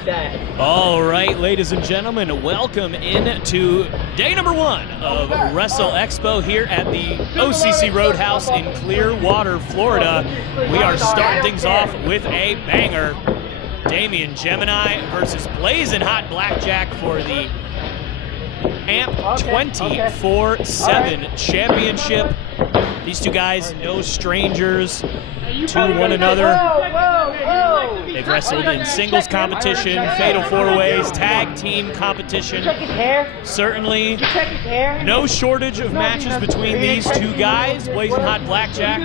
like that. All right, ladies and gentlemen, welcome into day number 1 of WRESTLExpo here at the OCC Roadhouse in Clearwater, Florida. We are starting things off with a banger. Damian Jemini versus Blazing Hot Blackjack for the AMP 24/7 championship. These two guys, no strangers to one another. They've wrestled in singles competition, fatal four-ways, tag team competition. Certainly no shortage of matches between these two guys. Blazing Hot Blackjack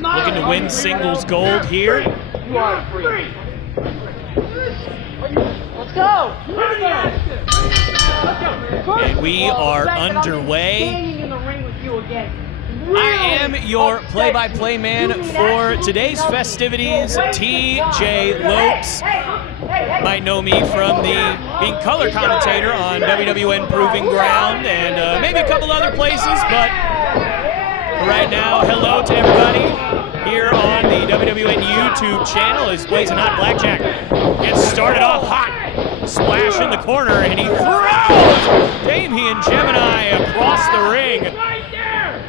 looking to win singles gold here. Let's go! And we are underway. I am your play-by-play man for today's festivities, TJ Lopes. Might know me from being color commentator on WWN Proving Ground and maybe a couple other places, but right now, hello to everybody here on the WWN YouTube channel as Blazing Hot Blackjack gets started off hot. Splash in the corner, and he throws Damian Jemini across the ring.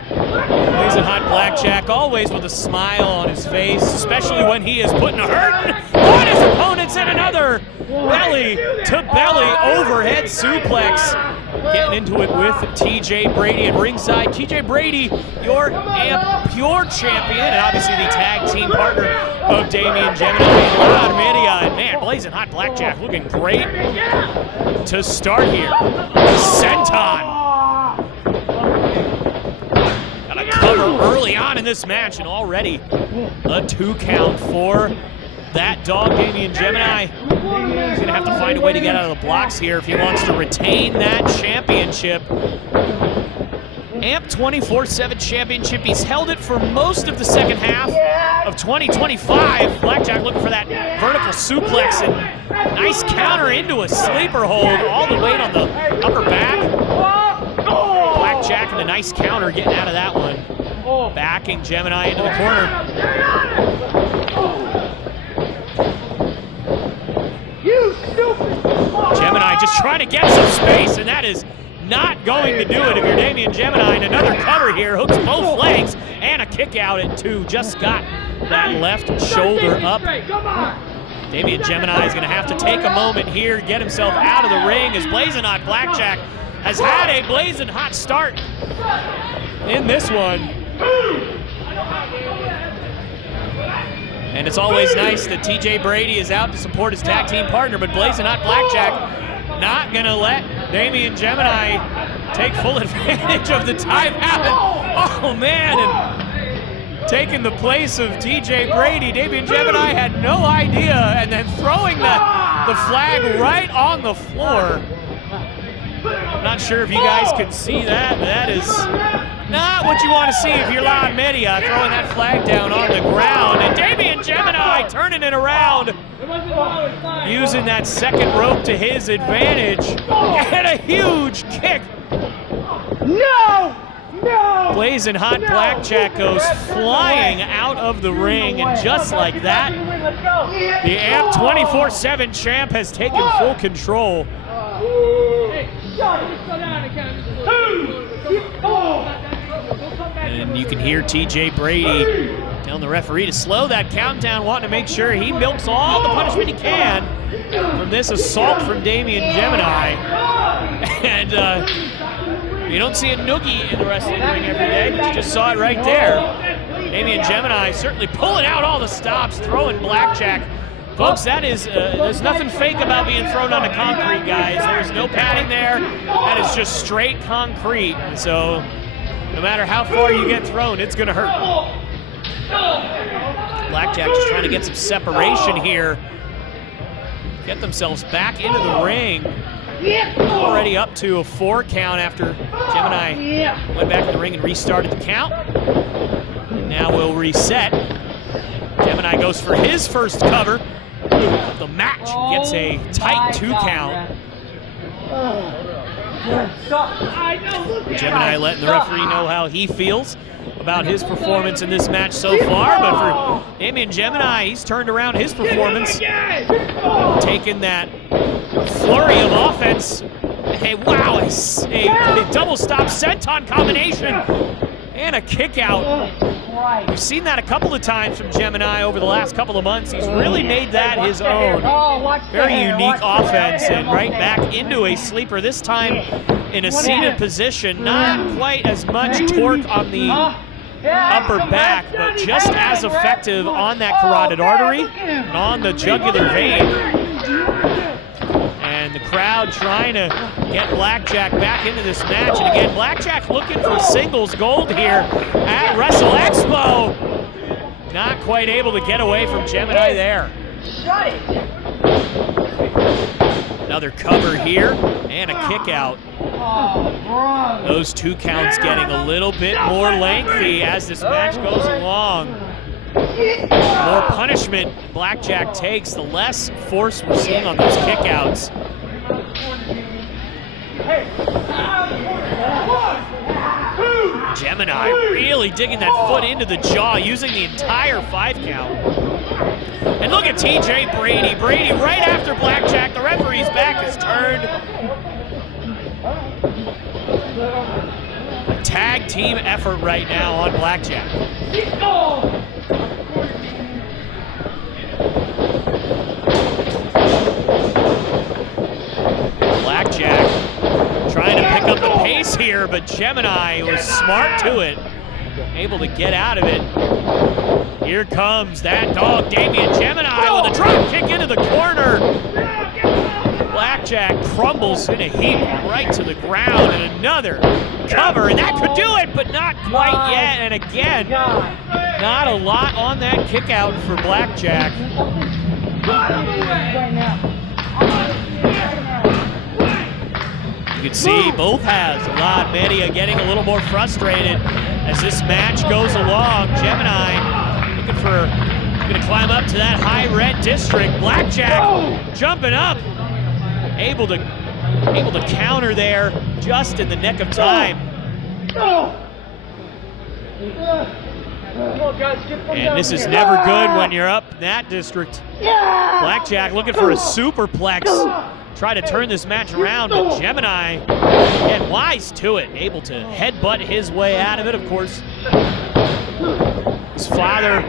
Blazing Hot Blackjack always with a smile on his face, especially when he is putting a hurting on his opponents, and another belly-to-belly overhead suplex. Getting into it with TJ Brady at ringside. TJ Brady, your AMP Pure champion, and obviously the tag team partner of Damian Jemini. And man, Blazing Hot Blackjack looking great to start here. Senton. Got a cover early on in this match, and already a 2 count for that dog, Damian Jemini. He's gonna have to find a way to get out of the blocks here if he wants to retain that championship. AMP 24/7 championship. He's held it for most of the second half of 2025. Blackjack looking for that vertical suplex and nice counter into a sleeper hold. All the weight on the upper back. Blackjack and a nice counter getting out of that one. Backing Jemini into the corner. Jemini just trying to get some space, and that is not going to do it if you're Damian Jemini. And another cutter here, hooks both legs, and a kick out at 2. Just got that left shoulder up. Damian Jemini is going to have to take a moment here, get himself out of the ring, as Blazing Hot Blackjack has had a blazing hot start in this one. And it's always nice that TJ Brady is out to support his tag team partner, but Blazing Hot Blackjack not gonna let Damian Jemini take full advantage of the timeout. Oh man, and taking the place of TJ Brady, Damian Jemini had no idea, and then throwing the flag right on the floor. I'm not sure if you guys can see that. That is not what you want to see if you're live media, throwing that flag down on the ground. And Damian Jemini turning it around, using that second rope to his advantage. And a huge kick. No! No! Blazing Hot Blackjack goes flying out of the ring, and just like that, the AMP 24/7 champ has taken full control. And you can hear TJ Brady telling the referee to slow that countdown, wanting to make sure he milks all the punishment he can from this assault from Damian Jemini. And you don't see a noogie in the wrestling ring every day, but you just saw it right there. Damian Jemini certainly pulling out all the stops, throwing Blackjack. Folks, that is, there's nothing fake about being thrown onto concrete, guys. There's no padding there. That is just straight concrete. And so, no matter how far you get thrown, it's gonna hurt. Blackjack just trying to get some separation here. Get themselves back into the ring. Already up to a 4 count after Jemini went back to the ring and restarted the count. And now we'll reset. Jemini goes for his first cover of the match. Gets a tight 2 count. Jemini letting the referee know how he feels. about his performance in this match so far, but for Damian Jemini, he's turned around his performance, taking that flurry of offense. Hey, wow, a double stop senton combination and a kick out. We've seen that a couple of times from Jemini over the last couple of months. He's really made that his own. Very unique offense, and right back into a sleeper, this time in a seated position. Not quite as much torque on the upper back, but just as effective on that carotid artery and on the jugular vein. And the crowd trying to get Blackjack back into this match. And again, Blackjack looking for singles gold here at WRESTLExpo. Not quite able to get away from Jemini there. Another cover here and a kick out. Those 2 counts getting a little bit more lengthy as this match goes along. The more punishment Blackjack takes, the less force we're seeing on those kickouts. Jemini really digging that foot into the jaw, using the entire 5 count. And look at TJ Brady. Brady right after Blackjack. The referee's back is turned. A tag team effort right now on Blackjack. Blackjack trying to pick up the pace here, but Jemini was smart to it. Able to get out of it. Here comes that dog, Damian Jemini, with a drop kick into the corner. Blackjack crumbles in a heap right to the ground, and another cover, and that could do it, but not quite yet. And again, not a lot on that kick out for Blackjack. You can see both halves. Media getting a little more frustrated as this match goes along. Jemini gonna climb up to that high red district. Blackjack jumping up, able to counter there just in the nick of time. And this is never good when you're up in that district. Blackjack looking for a superplex. Try to turn this match around, but Jemini, again, wise to it, able to headbutt his way out of it, of course. His father,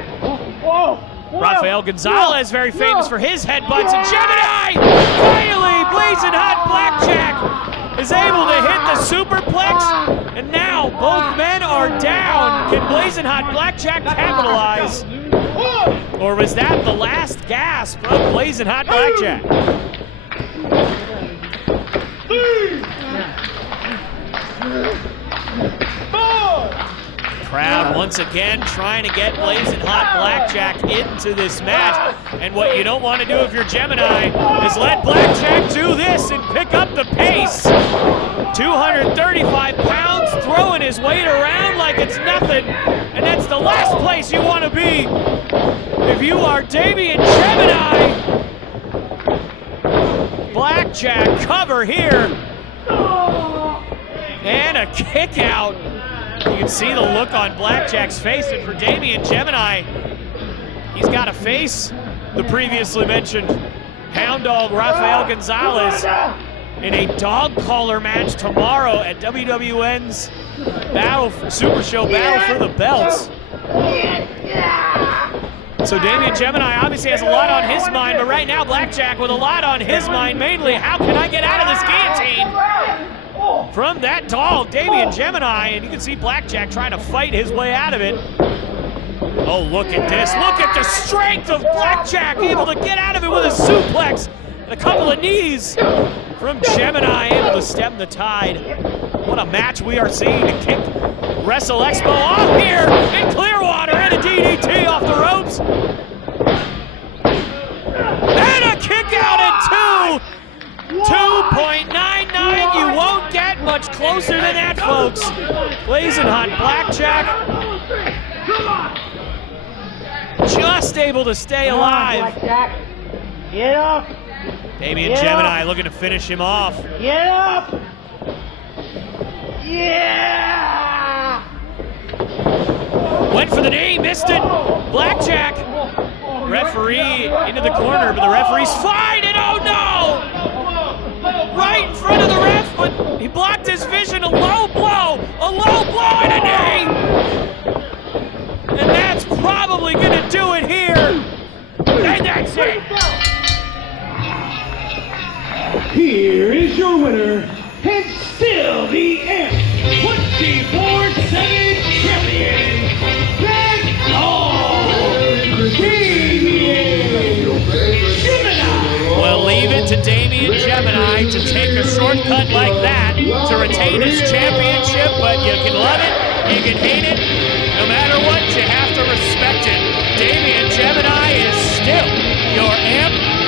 Rafael Gonzalez, very famous for his headbutts, and Jemini, finally, blazing hot Blackjack is able to hit the superplex, and now both men are down. Can blazing hot Blackjack capitalize? Or was that the last gasp of blazing hot Blackjack? Crowd once again trying to get blazing hot Blackjack into this match. And what you don't want to do if you're Jemini is let Blackjack do this and pick up the pace. 235 pounds, throwing his weight around like it's nothing. And that's the last place you want to be if you are Damian Jemini. Blackjack cover here. And a kick out. You can see the look on Blackjack's face, and for Damian Jemini, he's got to face the previously mentioned hound dog Rafael Gonzalez in a dog collar match tomorrow at WWN's Super Show Battle for the Belts. So Damian Jemini obviously has a lot on his mind, but right now Blackjack with a lot on his mind, mainly how can I get out of this guillotine from that dog, Damian Jemini, and you can see Blackjack trying to fight his way out of it. Oh, look at this. Look at the strength of Blackjack, able to get out of it with a suplex and a couple of knees from Jemini, able to stem the tide. What a match we are seeing to kick WRESTLExpo off here in Clearwater, and a DDT off the ropes. And a kick out at 2.99. You won't get much closer than that, folks. Blazing hot Blackjack. Just able to stay alive. Get up. Damian Jemini looking to finish him off. Get up. Yeah. Went for the knee, missed it. Blackjack. Referee into the corner, but the referee's fine, and oh no! Right in front of the ref, but he blocked his vision. A low blow and a knee! And that's probably gonna do it here. And that's it. Here is your winner, and still the F24/7 champion, Well, leave it to Damian Jemini to take a shortcut like that to retain his championship, but you can love it, you can hate it. No matter what, you have to respect it. Damian Jemini is still your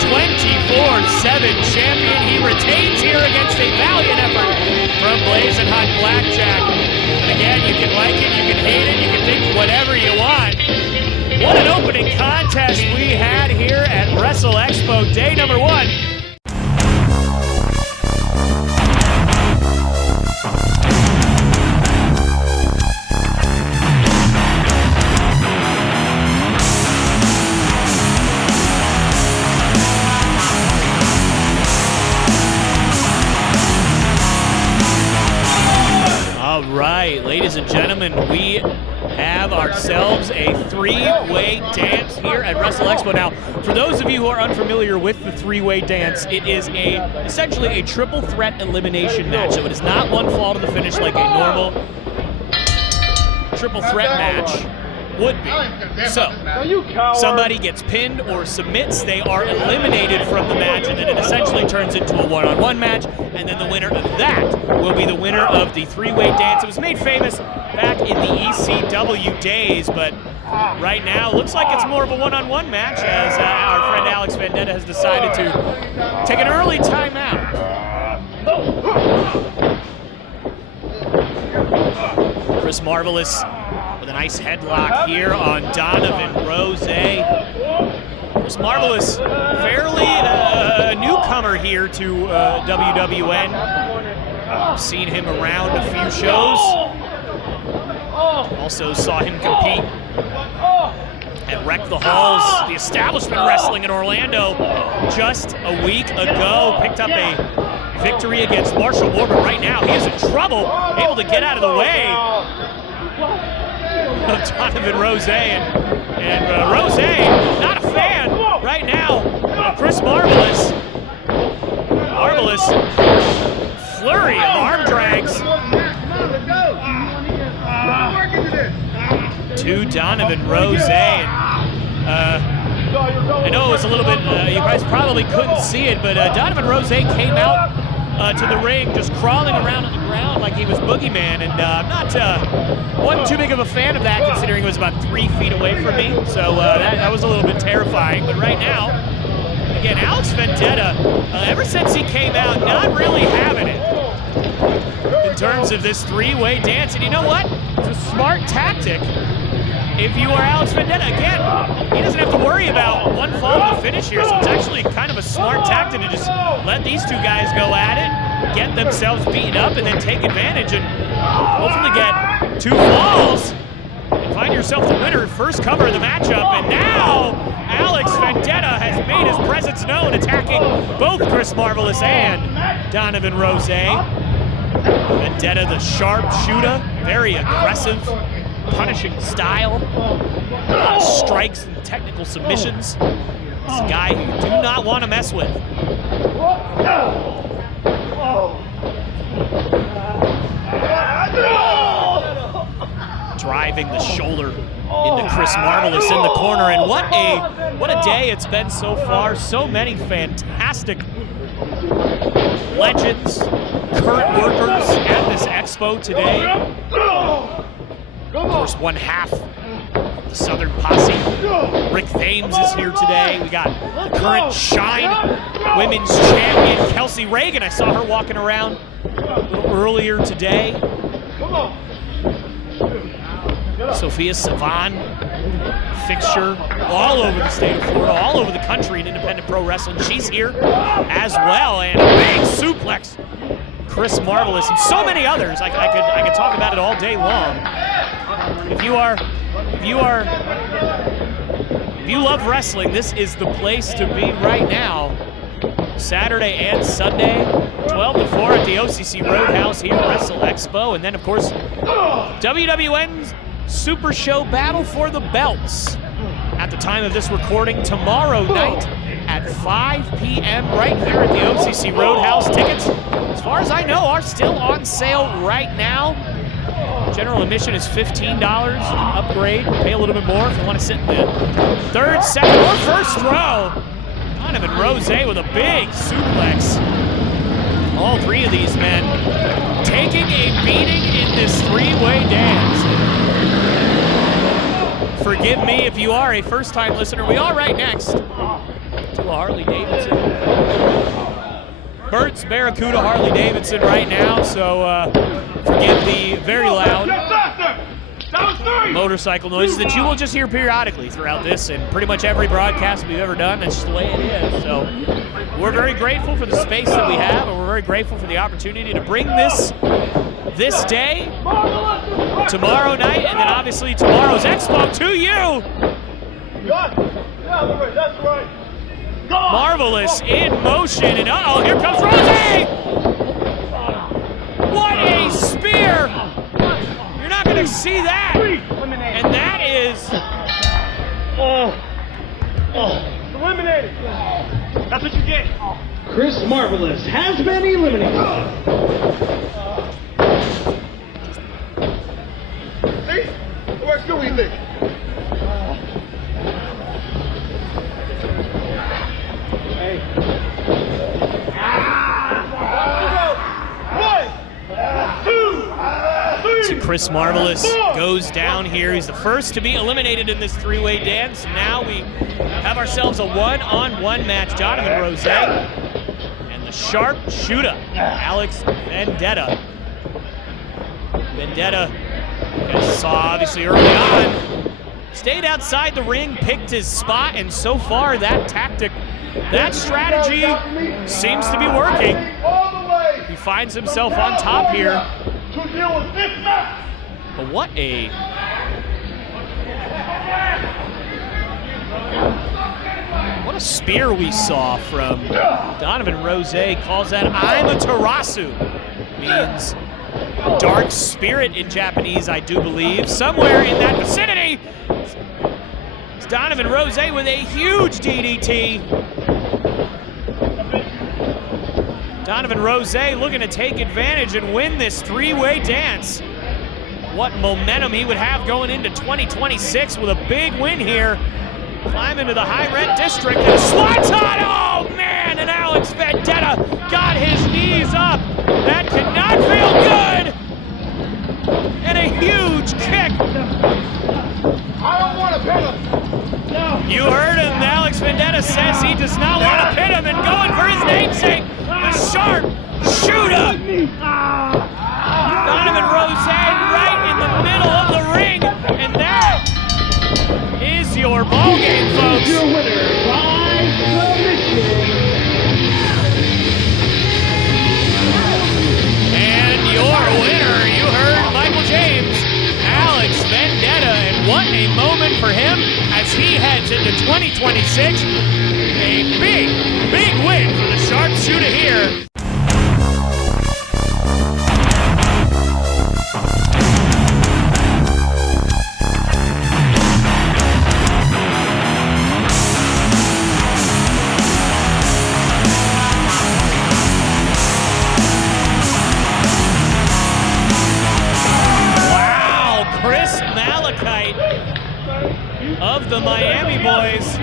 M24/7 champion. He retains here against a valiant effort from Blazing Hot Blackjack. And again, you can like it, you can hate it, you can think whatever you want. What an opening contest we had here at WrestleXpo day number 1. All right, ladies and gentlemen, we have ourselves a three-way dance here at WrestleXpo. Now, for those of you who are unfamiliar with the three-way dance, it is essentially a triple threat elimination match. So it is not one fall to the finish like a normal triple threat match would be. So, somebody gets pinned or submits, they are eliminated from the match, and then it essentially turns into a one-on-one match, and then the winner of that will be the winner of the three-way dance. It was made famous back in the ECW days, but right now looks like it's more of a one-on-one match, as our friend Alex Vendetta has decided to take an early timeout. Chris Marvelous with a nice headlock here on Donovan Roze. Chris Marvelous, fairly a newcomer here to WWN. I've seen him around a few shows. Also saw him compete at Wreck the Halls, the establishment wrestling in Orlando just a week ago. Picked up a victory against Marshall Moore, but right now he is in trouble, able to get out of the way of Donovan Roze, and Roze, not a fan right now of Chris Marvelous. Marvelous flurry of arm drags to Donovan Roze. I know it was a little bit, you guys probably couldn't see it, but Donovan Roze came out to the ring just crawling around on the ground like he was Boogeyman, and I'm wasn't too big of a fan of that, considering it was about 3 feet away from me, so that was a little bit terrifying. But right now, again, Alex Vendetta, ever since he came out, not really having it in terms of this three-way dance, and you know what? It's a smart tactic. If you are Alex Vendetta, again, he doesn't have to worry about one fall to the finish here, so it's actually kind of a smart tactic to just let these two guys go at it, get themselves beaten up, and then take advantage and hopefully get 2 falls and find yourself the winner, first cover of the matchup. And now Alex Vendetta has made his presence known, attacking both Chris Marvelous and Donovan Roze. Vendetta, the sharp shooter, very aggressive, punishing style, a lot of strikes and technical submissions. It's a guy you do not want to mess with. Driving the shoulder into Chris Marvelous in the corner, and what a day it's been so far. So many fantastic legends, current workers at this expo today. Of course, one half of the Southern Posse. Rick Thames is here today. We got the current Shine Women's Champion, Kelsey Reagan. I saw her walking around a little earlier today. Sophia Savan, fixture all over the state of Florida, all over the country in independent pro wrestling. She's here as well, and a big suplex. Chris Marvelous and so many others. I could talk about it all day long. If you are if you love wrestling, this is the place to be right now. Saturday and Sunday, 12 to 4 at the OCC Roadhouse here at WrestleXpo. And then, of course, WWN's Super Show Battle for the Belts at the time of this recording tomorrow night at 5 p.m. right here at the OCC Roadhouse. Tickets, as far as I know, are still on sale right now. General admission is $15. You can upgrade, pay a little bit more if you want to sit in the third, second, or first row. Donovan Roze with a big suplex. All three of these men taking a beating in this three-way dance. Forgive me if you are a first-time listener. We are right next to a Harley-Davidson. Burt's Barracuda Harley-Davidson right now, so forgive the very loud motorcycle noises that you will just hear periodically throughout this and pretty much every broadcast we've ever done. That's just the way it is. So we're very grateful for the space that we have, and we're very grateful for the opportunity to bring this day, tomorrow night, and then obviously tomorrow's expo to you. That's right. Marvelous in motion, and uh-oh, here comes Roze! What a spear! You're not gonna see that. And that is... Eliminated. That's what you get. Chris Marvelous has been eliminated. See? It works good, what do you think? So Chris Marvelous goes down here. He's the first to be eliminated in this three-way dance. Now we have ourselves a one-on-one match. Donovan Roze and the sharp shooter, Alex Vendetta. Vendetta, you guys saw obviously early on, stayed outside the ring, picked his spot, and so far that tactic, that strategy seems to be working. He finds himself on top here. But what a spear we saw from Donovan Roze. Calls that Amaterasu. Means dark spirit in Japanese, I do believe. Somewhere in that vicinity. It's Donovan Roze with a huge DDT. Donovan Roze looking to take advantage and win this three-way dance. What momentum he would have going into 2026 with a big win here. Climb into the high rent district and swats on. Oh man, and Alex Vendetta got his knees up. That cannot feel good. And a huge kick. I don't want to pin him. No. You heard him. Alex Vendetta says he does not want to pin him, and going for his namesake, the sharp shooter. Donovan Roze right in the middle of the ring, and that is your ball game, folks. Your winner by submission. And your winner, you heard Michael James, Alex Vendetta, and what a moment for him as he heads into 2026. A big, big win for the sharpshooter here. Malachite of the Miami boys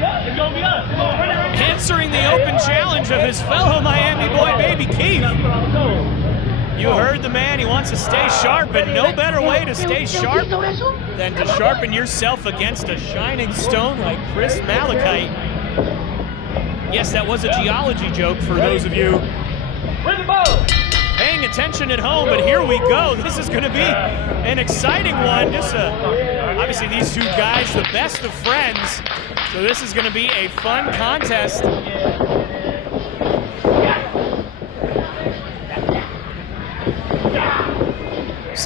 answering the open challenge of his fellow Miami boy, baby Keef. You heard the man, he wants to stay sharp, and no better way to stay sharp than to sharpen yourself against a shining stone like Chris Malachite. Yes, that was a geology joke for those of you paying attention at home, but here we go. This is going to be an exciting one. Just obviously these two guys, the best of friends, so this is going to be a fun contest.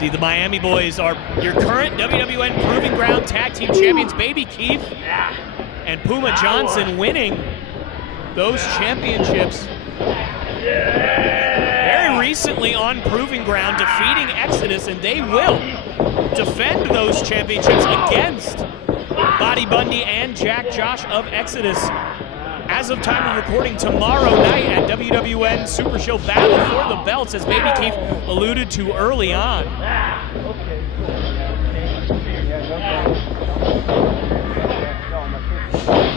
See, the Miami boys are your current WWN Proving Ground Tag Team Champions, Baby Keef and Puma Johnson, winning those championships very recently on Proving Ground, defeating Exodus, and they will defend those championships against Body Bundy and Jack Josh of Exodus as of time of recording tomorrow night at WWN Super Show Battle for the Belts, as Baby Keef alluded to early on.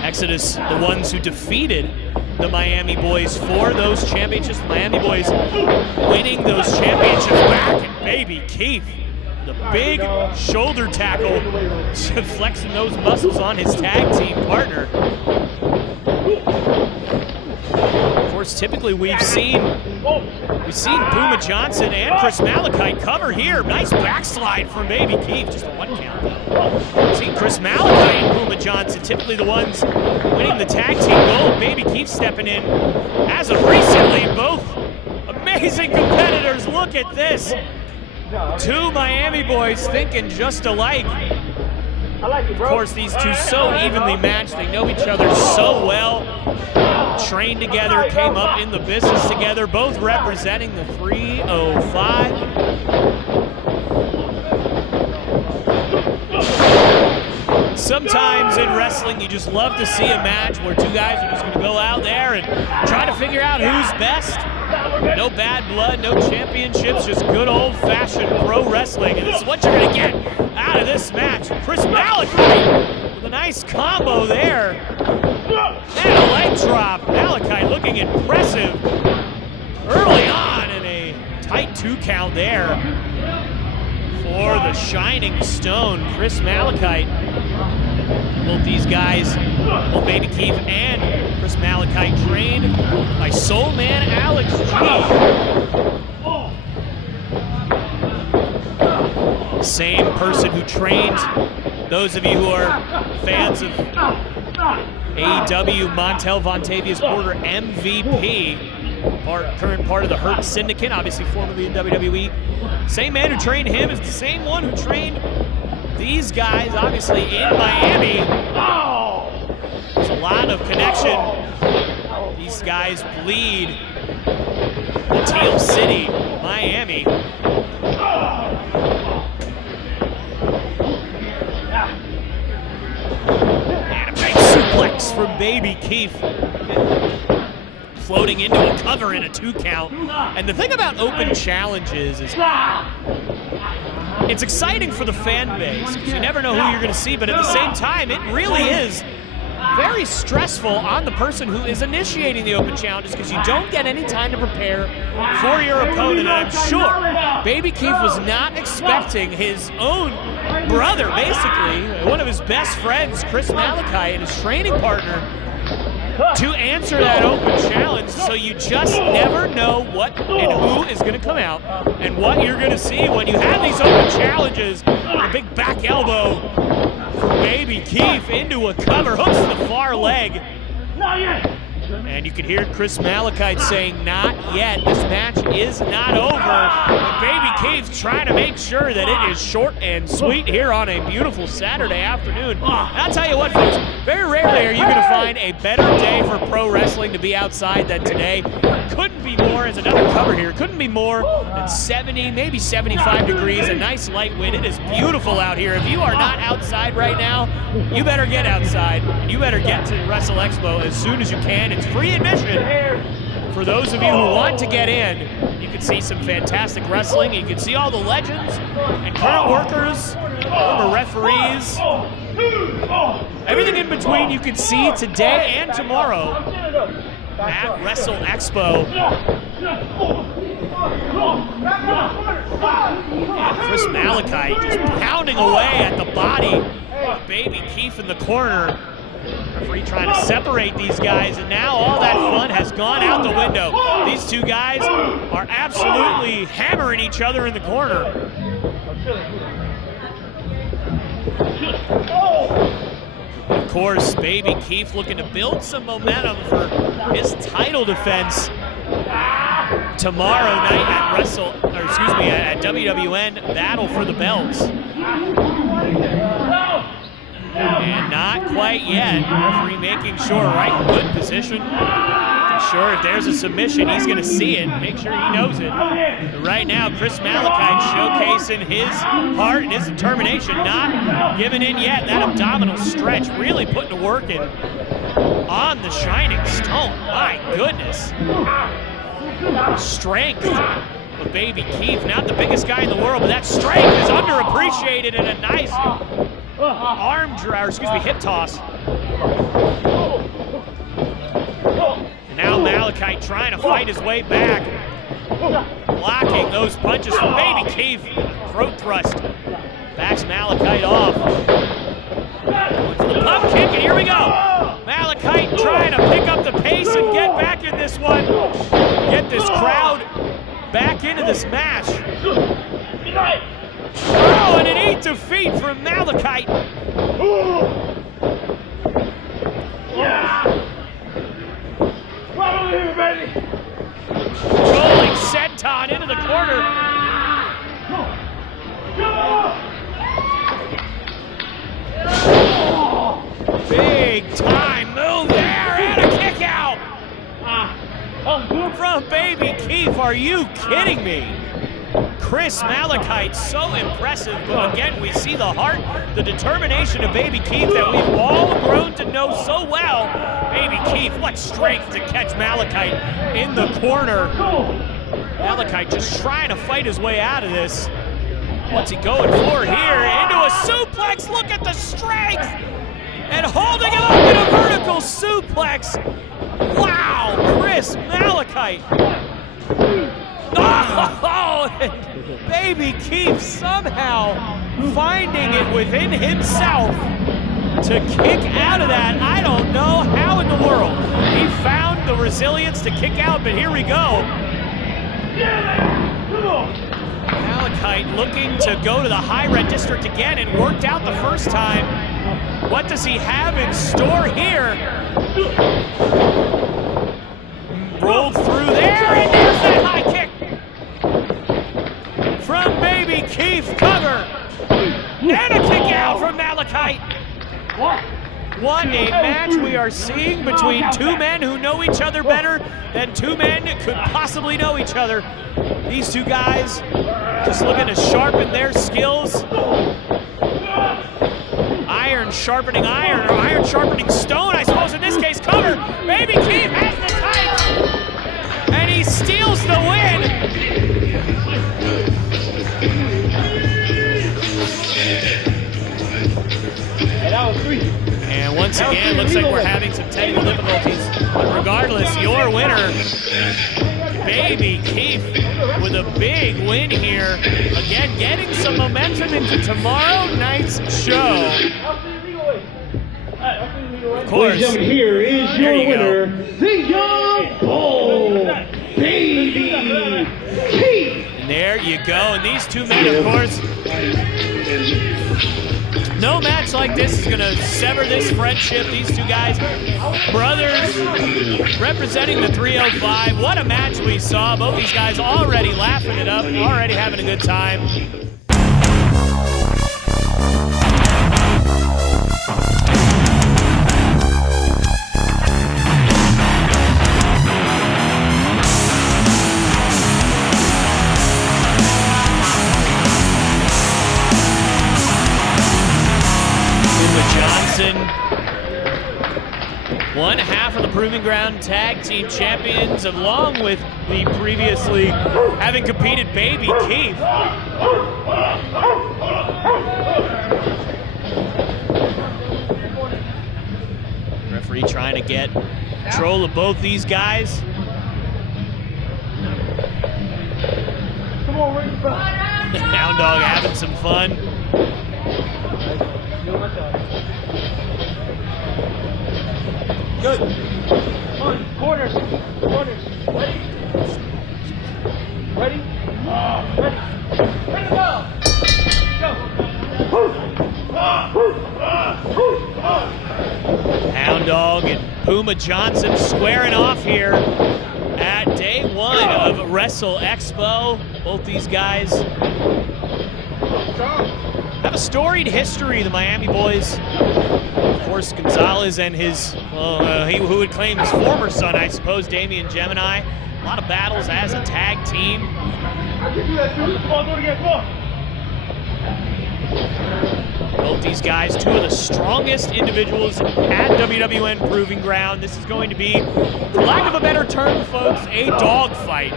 Exodus, the ones who defeated the Miami boys for those championships. The Miami boys winning those championships back, and Baby Keef, the big shoulder tackle, flexing those muscles on his tag team partner. Of course, typically we've seen Puma Johnson and Chris Malachite cover here. Nice backslide from Baby Keef, just a 1 count though. Seen Chris Malachite and Puma Johnson, typically the ones winning the tag team gold. Baby Keef stepping in as of recently. Both amazing competitors. Look at this. Two Miami boys thinking just alike. Of course, these two so evenly matched. They know each other so well. Trained together, came up in the business together, both representing the 305. Sometimes in wrestling, you just love to see a match where two guys are just going to go out there and try to figure out who's best. No bad blood, no championships, just good old-fashioned pro wrestling. And this is what you're going to get out of this match. Chris Malachite with a nice combo there. And a leg drop. Malachite looking impressive early on, in a tight 2 count there for the Shining Stone. Chris Malachite. Both these guys, both Baby Keef and Chris Malachite, trained by Soul Man Alex G. Same person who trained those of you who are fans of AEW, Montel Vontavious Porter, MVP, current part of the Hurt Syndicate, obviously formerly in WWE. Same man who trained him is the same one who trained these guys, obviously, in Miami. There's a lot of connection. These guys bleed the Teal City, Miami. And a big suplex from Baby Keef, floating into a cover in a 2 count. And the thing about open challenges is it's exciting for the fan base, because you never know who you're going to see, but at the same time, it really is very stressful on the person who is initiating the open challenges, because you don't get any time to prepare for your opponent. And I'm sure Baby Keef was not expecting his own brother, basically, one of his best friends, Chris Malachite, and his training partner, to answer that open challenge. So you just never know what and who is going to come out and what you're going to see when you have these open challenges. A big back elbow from Baby Keef into a cover, hooks to the far leg. And you can hear Chris Malachite saying, "Not yet. This match is not over." But Baby Keef's trying to make sure that it is short and sweet here on a beautiful Saturday afternoon. And I'll tell you what, folks, very rarely are you going to find a better day for pro wrestling to be outside than today. Couldn't be more, as another cover here, couldn't be more than 70, maybe 75 degrees, a nice light wind. It is beautiful out here. If you are not outside right now, you better get outside, and you better get to WRESTLExpo as soon as you can. It's free admission for those of you who want to get in. You can see some fantastic wrestling. You can see all the legends and current workers, former referees, everything in between you can see today and tomorrow at WRESTLExpo. And Chris Malachite just pounding away at the body of Baby Keef in the corner. Referee trying to separate these guys, and now all that fun has gone out the window. These two guys are absolutely hammering each other in the corner. Of course, Baby Keef looking to build some momentum for his title defense tomorrow night at at WWN Battle for the Belts. And not quite yet. Referee making sure, right in good position. Making sure if there's a submission, he's going to see it. Make sure he knows it. But right now, Chris Malachite showcasing his heart and his determination, not giving in yet. That abdominal stretch, really putting the work in on the Shining Stone. My goodness. Strength of baby Keef. Not the biggest guy in the world, but that strength is underappreciated in a nice hip toss. And now Malachite trying to fight his way back. Blocking those punches from baby Keef. Throat thrust. Backs Malachite off. Going for the pump kick, and here we go. Malachite trying to pick up the pace and get back in this one. Get this crowd back into this match. Oh, and an 8 defeat from Malachite. Right over here, baby. Rolling senton into the corner. Big time move there and a kick out. From baby Keef, are you kidding me? Chris Malachite, so impressive, but again, we see the heart, the determination of baby Keef that we've all grown to know so well. Baby Keef, what strength to catch Malachite in the corner. Malachite just trying to fight his way out of this. What's he going for here? Into a suplex, look at the strength! And holding it up in a vertical suplex. Wow, Chris Malachite. Oh, and baby Keef somehow finding it within himself to kick out of that. I don't know how in the world he found the resilience to kick out, but here we go. Malachite looking to go to the high red district again and worked out the first time. What does he have in store here? Rolled through there, and there's that high kick from baby Keef. Cover. And a kick out from Malachite. What a match we are seeing between two men who know each other better than two men could possibly know each other. These two guys just looking to sharpen their skills. Iron sharpening iron, or iron sharpening stone, I suppose in this case. Cover. Baby Keef has the tights. And he steals the win. And once again, looks like we're having some technical difficulties. But regardless, your winner, baby Keef, with a big win here. Again, getting some momentum into tomorrow night's show. Of course. Ladies and gentlemen, here is your winner, the Young Bull, baby Keef. And there you go. And these two men, of course, no match like this is going to sever this friendship. These two guys, brothers, representing the 305. What a match we saw. Both these guys already laughing it up, already having a good time. One half of the Proving Ground Tag Team Champions, along with the previously having competed baby Keef. Referee trying to get control of both these guys. Hound Dog having some fun. Good. Come on, corners. Corners. Ready? Ready? Ready. Ready to go. Hound Dog and Puma Johnson squaring off here at day one of WRESTLExpo. Both these guys have a storied history, the Miami boys. Of course, Gonzalez and his, who would claim his former son, I suppose, Damian Jemini. A lot of battles as a tag team. Both these guys, two of the strongest individuals at WWN Proving Ground. This is going to be, for lack of a better term, folks, a dog fight.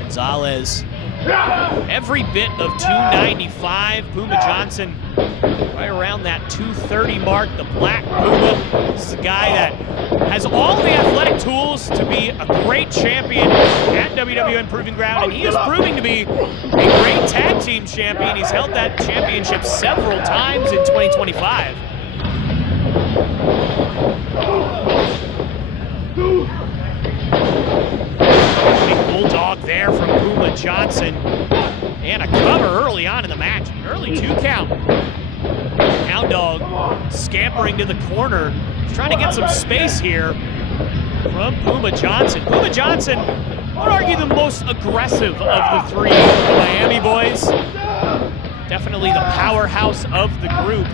Gonzalez, every bit of 295. Puma Johnson, right around that 230 mark. The black Puma. This is a guy that has all the athletic tools to be a great champion at WWN Proving Ground, and he is proving to be a great tag team champion. He's held that championship several times in 2025. Big bulldog there from Puma Johnson. And a cover early on in the match. Early 2 count. Hound Dog scampering to the corner. He's trying to get some space here from Puma Johnson. Puma Johnson, I would argue the most aggressive of the three Miami boys. Definitely the powerhouse of the group.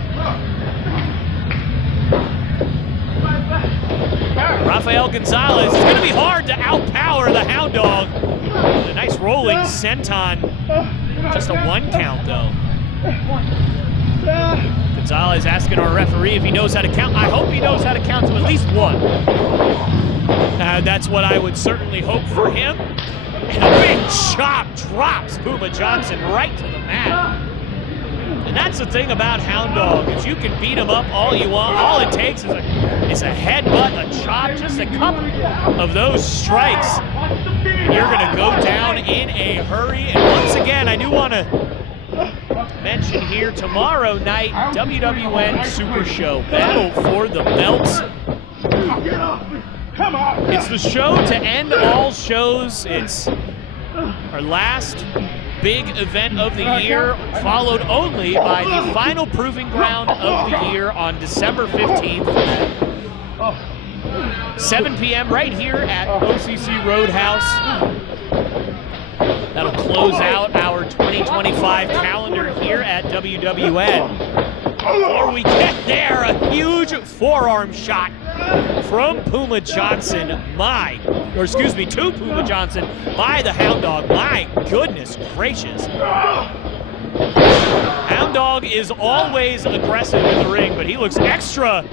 Rafael Gonzalez, it's going to be hard to outpower the Hound Dog. A nice rolling senton. Just a 1 count, though. Gonzalez asking our referee if he knows how to count. I hope he knows how to count to at least 1. That's what I would certainly hope for him. And a big chop drops Puma Johnson right to the mat. And that's the thing about Hound Dog, is you can beat him up all you want. All it takes is a headbutt, a chop, just a couple of those strikes. And you're going to go down in a hurry. And once again, I do want to mention here, tomorrow night, WWN Super Show, Battle for the Belts. It's the show to end all shows. It's our last big event of the year, followed only by the final Proving Ground of the year on December 15th. 7 p.m. right here at OCC Roadhouse. That'll close out our 2025 calendar here at WWN. Before we get there, a huge forearm shot from Puma Johnson, to Puma Johnson by the Hound Dog. My goodness gracious. Hound Dog is always aggressive in the ring, but he looks extra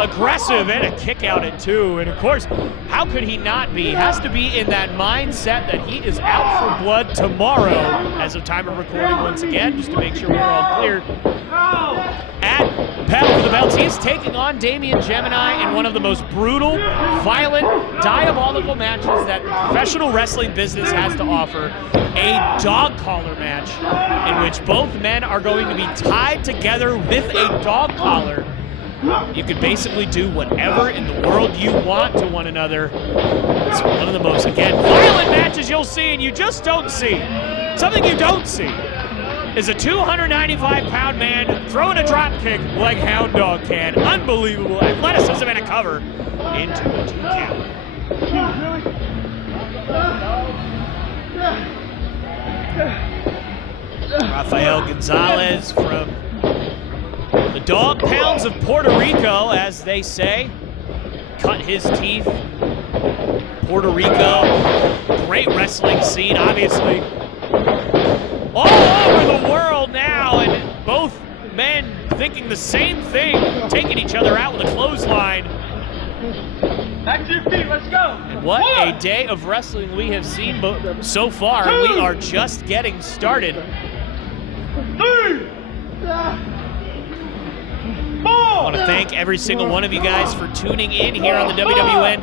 aggressive, and a kick out at 2. And of course, how could he not be? He has to be in that mindset that he is out for blood tomorrow, as of time of recording once again, just to make sure we're all clear. At Battle for the Belts, he is taking on Damian Jemini in one of the most brutal, violent, diabolical matches that the professional wrestling business has to offer. A dog collar match in which both men are going to be tied together with a dog collar. You can basically do whatever in the world you want to one another. It's one of the most, again, violent matches you'll see, and you just don't see. Something you don't see is a 295-pound man throwing a drop kick like Hound Dog can. Unbelievable athleticism and a cover into a 2 count. Rafael Gonzalez from the dog pounds of Puerto Rico, as they say, cut his teeth. Puerto Rico, great wrestling scene, obviously. All over the world now, and both men thinking the same thing, taking each other out with a clothesline. Back to your feet, let's go. And what a day of wrestling we have seen so far. We are just getting started. 3, 4. I want to thank every single one of you guys for tuning in here on the WWN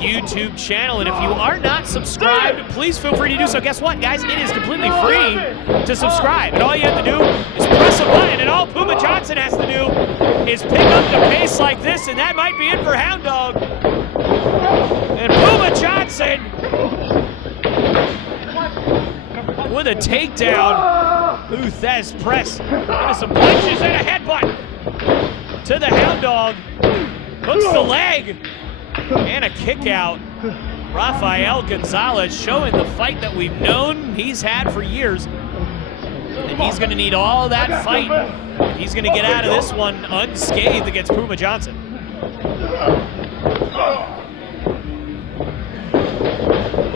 YouTube channel. And if you are not subscribed, please feel free to do so. Guess what, guys? It is completely free to subscribe. And all you have to do is press a button, and all Puma Johnson has to do is pick up the pace like this, and that might be it for Hound Dog. And Puma Johnson with a takedown. Uthes press into some punches and a headbutt. to the Hound Dog. Hooks the leg. And a kick out. Rafael Gonzalez showing the fight that we've known he's had for years. And he's going to need all that fight. He's going to get out of this one unscathed against Puma Johnson.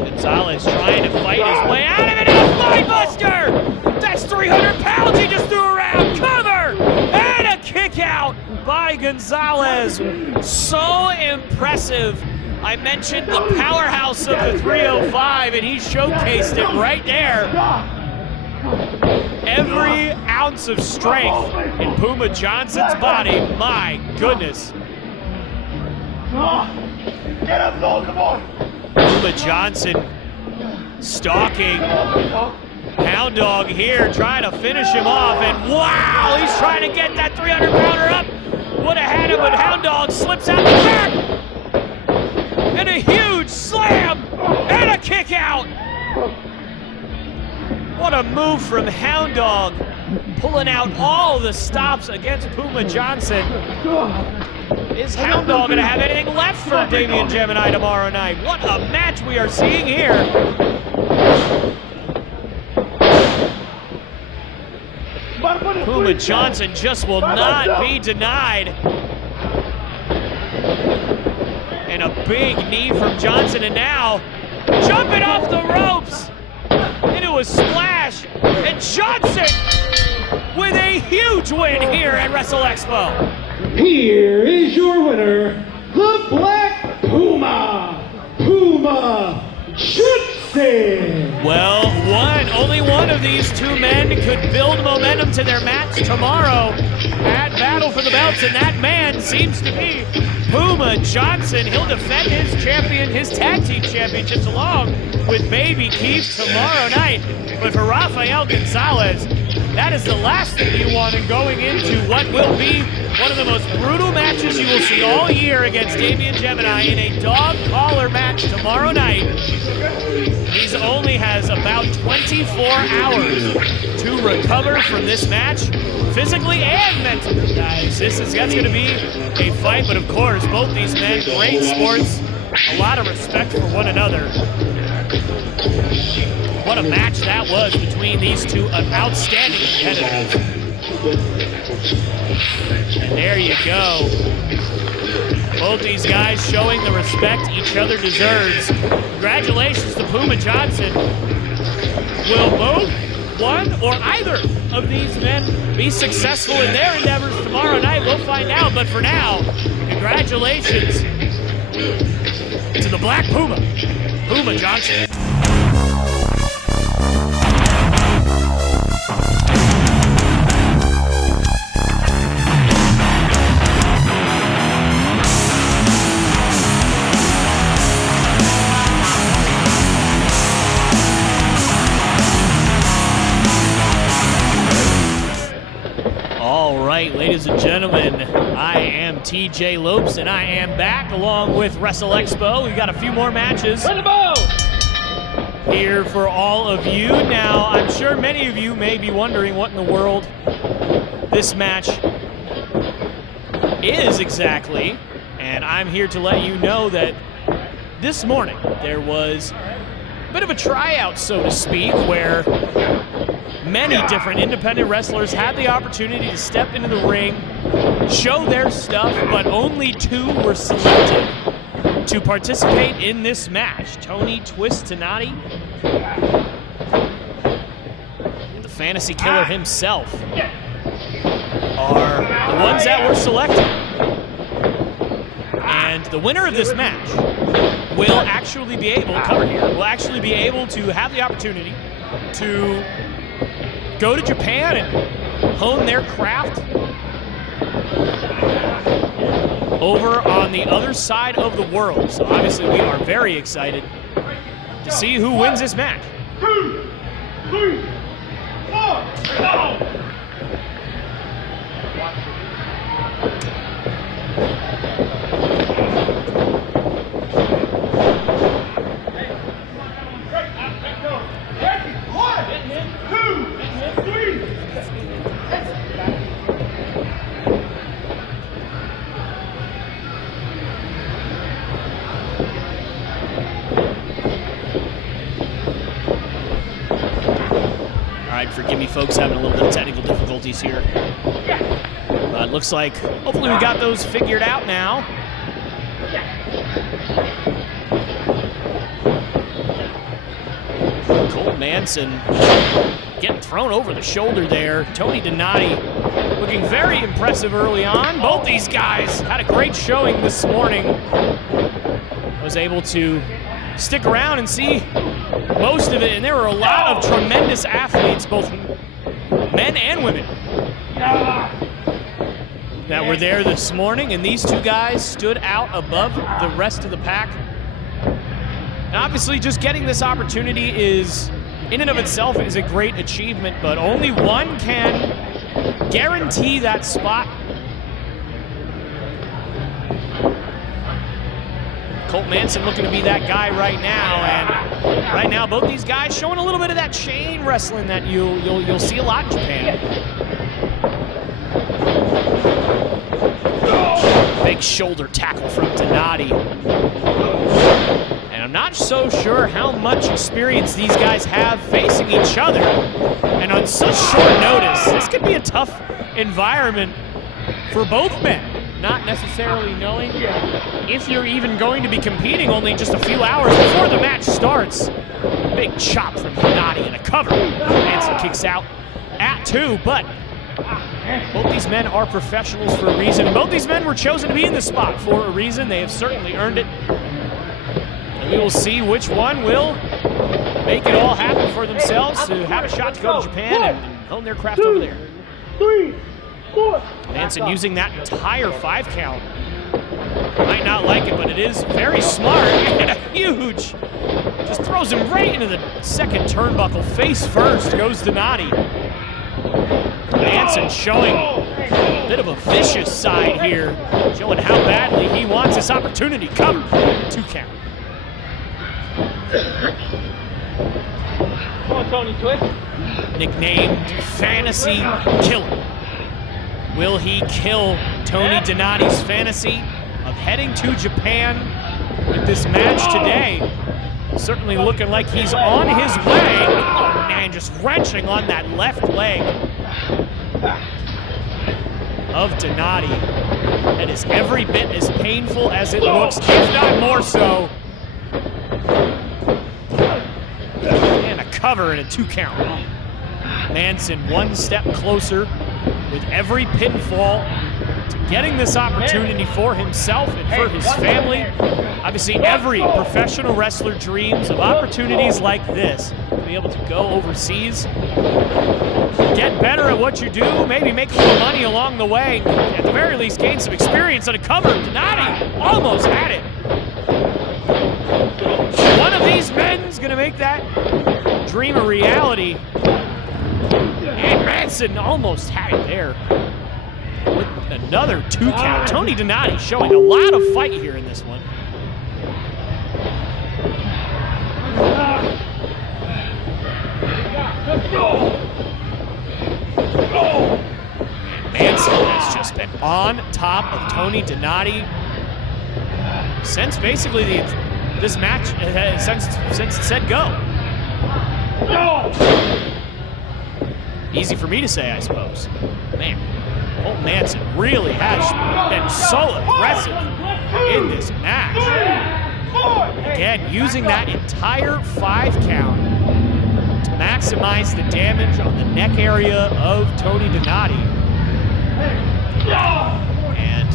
Gonzalez trying to fight his way out of it. A spine buster! That's 300 pounds he just threw around. Cover! And a kick out by Gonzalez. So impressive. I mentioned the powerhouse of the 305, and he showcased it right there. Every ounce of strength in Puma Johnson's body. My goodness. Get up, Zol, come on. Puma Johnson stalking Hound Dog here, trying to finish him off, and wow, he's trying to get that 300-pounder up. Would have had him, but Hound Dog slips out the back. And a huge slam, and a kick out. What a move from Hound Dog, pulling out all the stops against Puma Johnson. Is Hound Dog gonna have anything left for Damian Jemini tomorrow night? What a match we are seeing here. Puma Johnson just will not be denied. And a big knee from Johnson, and now jumping off the ropes into a splash, and Johnson with a huge win here at WRESTLExpo. Here is your winner, the Black Puma, Puma Johnson. Well, only one of these two men could build momentum to their match tomorrow at Battle for the Belts, and that man seems to be Puma Johnson. He'll defend his tag team championships along with baby Keef tomorrow night. But for Rafael Gonzalez, that is the last thing you want in going into what will be one of the most brutal matches you will see all year against Damian Jemini in a dog collar match tomorrow night. He only has about 24 hours to recover from this match, physically and mentally. Guys, that's going to be a fight, but of course, both these men, great sports, a lot of respect for one another. What a match that was between these two outstanding competitors. And there you go. Both these guys showing the respect each other deserves. Congratulations to Puma Johnson. Will both one or either of these men be successful in their endeavors tomorrow night? We'll find out, but for now, congratulations to the Black Puma, Puma Johnson. Ladies and gentlemen, I am TJ Lopes, and I am back along with WRESTLExpo. We've got a few more matches here for all of you. Now, I'm sure many of you may be wondering what in the world this match is exactly, and I'm here to let you know that this morning there was a bit of a tryout, so to speak, where many different independent wrestlers had the opportunity to step into the ring, show their stuff, but only two were selected to participate in this match. Tony Twist Tenati, the Fantasy Killer himself, are the ones that were selected. And the winner of this match will actually be able to cover here, will actually be able to have the opportunity to go to Japan and hone their craft over on the other side of the world. So obviously we are very excited to see who wins this match. 2, 3, 4, go! forgive me, folks, having a little bit of technical difficulties here. But looks like hopefully we got those figured out now. Colt Manson getting thrown over the shoulder there. Tony Donati looking very impressive early on. Both these guys had a great showing this morning. Was able to stick around and see most of it, and there were a lot of tremendous athletes, both men and women, that were there this morning, and these two guys stood out above the rest of the pack. And obviously just getting this opportunity is, in and of itself, is a great achievement, but only one can guarantee that spot. Colt Manson looking to be that guy right now, and right now both these guys showing a little bit of that chain wrestling that you'll see a lot in Japan. Big shoulder tackle from Donati. And I'm not so sure how much experience these guys have facing each other. And on such short notice, this could be a tough environment for both men. Not necessarily knowing if you're even going to be competing only just a few hours before the match starts. Big chop from Donati and a cover. Manson kicks out at 2, but both these men are professionals for a reason. And both these men were chosen to be in this spot for a reason. They have certainly earned it. And we will see which one will make it all happen for themselves to have a shot to go to Japan and hone their craft over there. 3, 4. Manson using that entire 5 count. Might not like it, but it is very smart and a huge. Just throws him right into the second turnbuckle. Face first goes Donati. Manson showing a bit of a vicious side here, showing how badly he wants this opportunity. Cover, 2 count. Come on, Tony, twist. Nicknamed Fantasy Killer. Will he kill Tony Donati's fantasy of heading to Japan with this match today? Certainly looking like he's on his way. Oh man, just wrenching on that left leg of Donati. That is every bit as painful as it looks, if not more so. And a cover and a 2 count. Manson 1 step closer with every pinfall to getting this opportunity for himself and for his family. Obviously, every professional wrestler dreams of opportunities like this, to be able to go overseas, get better at what you do, maybe make a little money along the way, at the very least gain some experience on a cover. Donati almost had it. One of these men is going to make that dream a reality. And Manson almost had it there with another 2 count. Tony Donati showing a lot of fight here in this one. And Manson has just been on top of Tony Donati since basically this match, since it said go. Easy for me to say, I suppose. Man, Colt Manson really has been so aggressive in this match. Again, using that entire 5 count to maximize the damage on the neck area of Tony Donati. And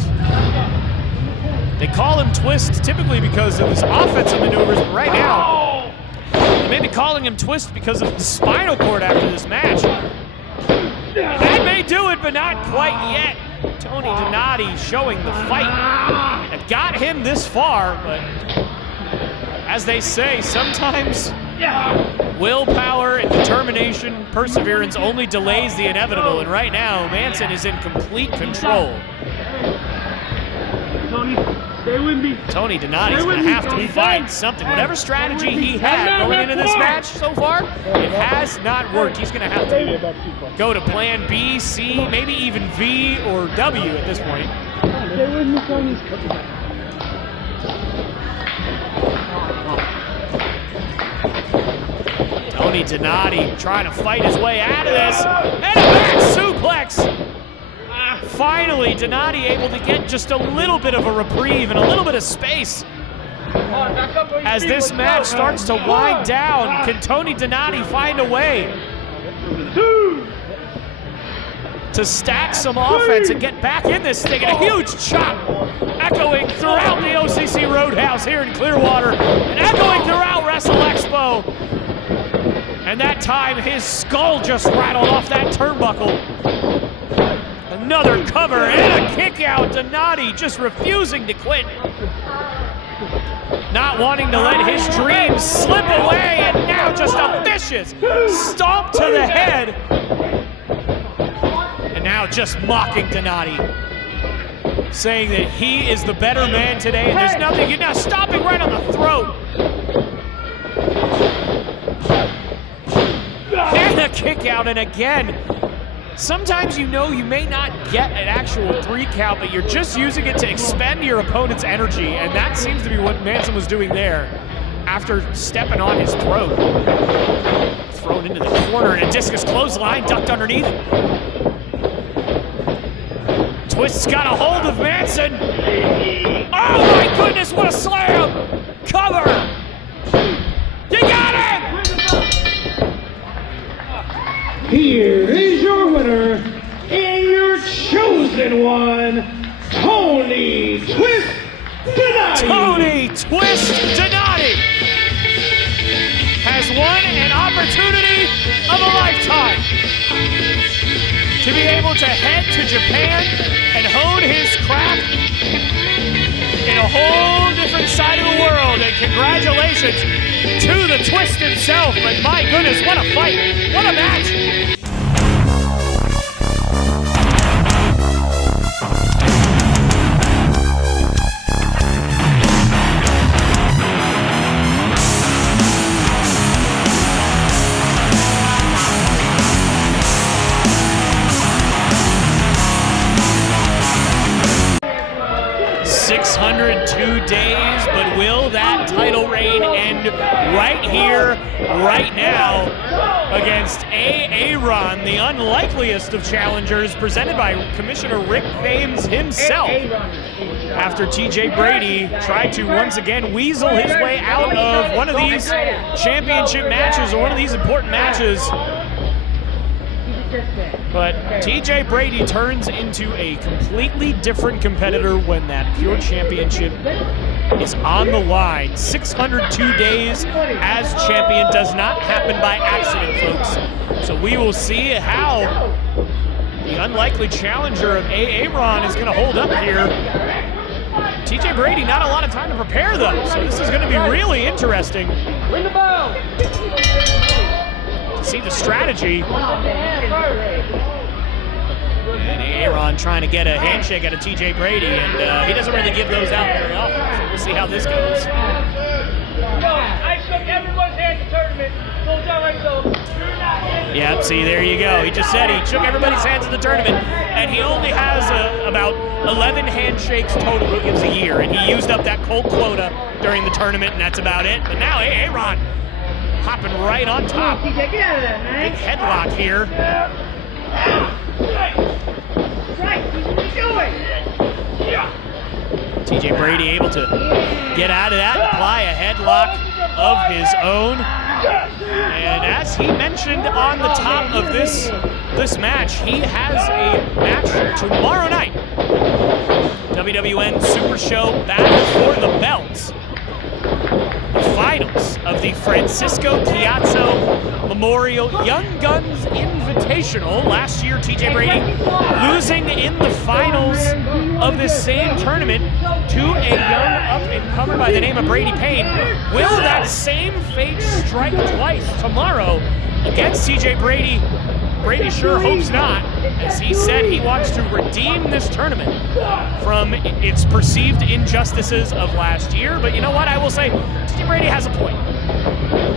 they call him Twist typically because of his offensive maneuvers, but right now, they may be calling him Twist because of his spinal cord after this match. That may do it, but not quite yet. Tony Donati showing the fight that got him this far, but as they say, sometimes willpower and determination, perseverance only delays the inevitable, and right now, Manson is in complete control. Tony Donati's going to have to find something. Whatever strategy he had going into this match so far, it has not worked. He's going to have to go to plan B, C, maybe even V or W at this point. Tony Donati trying to fight his way out of this. And a back suplex. Finally, Donati able to get just a little bit of a reprieve and a little bit of space. As this match starts to wind down, can Tony Donati find a way to stack some offense and get back in this thing? And a huge chop echoing throughout the OCC Roadhouse here in Clearwater and echoing throughout WrestleXpo. And that time his skull just rattled off that turnbuckle. Another cover and a kick out. Donati just refusing to quit. Not wanting to let his dreams slip away, and now just a vicious stomp to the head. And now just mocking Donati, saying that he is the better man today and there's nothing, you're now stomping right on the throat. And a kick out, and again, sometimes you know you may not get an actual 3 count, but you're just using it to expend your opponent's energy, and that seems to be what Manson was doing there after stepping on his throat. Thrown into the corner, and a discus clothesline ducked underneath. Twist's got a hold of Manson. Oh my goodness, what a slam! Cover! You got him! Here is your winner and your chosen one, Tony Twist Donati. Tony Twist Donati has won an opportunity of a lifetime to be able to head to Japan and hone his craft in a whole different side of the world. And congratulations to the Twist himself. But my goodness, what a fight, what a match. 602 days, but will that title reign end right here, right now, against A-Aron, the unlikeliest of challengers, presented by Commissioner Rick Thames himself, after TJ Brady tried to once again weasel his way out of one of these championship matches or one of these important matches. But TJ Brady turns into a completely different competitor when that Pure Championship is on the line. 602 days as champion does not happen by accident, folks. So we will see how the unlikely challenger of A-Aron is going to hold up here. TJ Brady, not a lot of time to prepare, though, so this is going to be really interesting. Ring the bell. See the strategy. And A-Aron trying to get a handshake out of TJ Brady, and he doesn't really give those out very often, so we'll see how this goes. I shook everyone's hand in the tournament. Yep, see, there you go. He just said he shook everybody's hands in the tournament, and he only has about 11 handshakes total he gives a year, and he used up that Colt quota during the tournament, and that's about it. But now A-Aron hopping right on top. Get out of that, man. Big headlock here. Right, what are you doing? TJ Brady able to get out of that, apply a headlock of his own. And as he mentioned on the top of this match, he has a match tomorrow night. WWN Super Show Battle for the Belts. The finals of the Francisco Chiazzo Memorial Young Guns Invitational. Last year, TJ Brady losing in the finals of this same tournament to a young up-and-comer by the name of Brady Payne. Will that same fate strike twice tomorrow against TJ Brady? Brady sure hopes not, as he said he wants to redeem this tournament from its perceived injustices of last year. But you know what? I will say, TJ Brady has a point.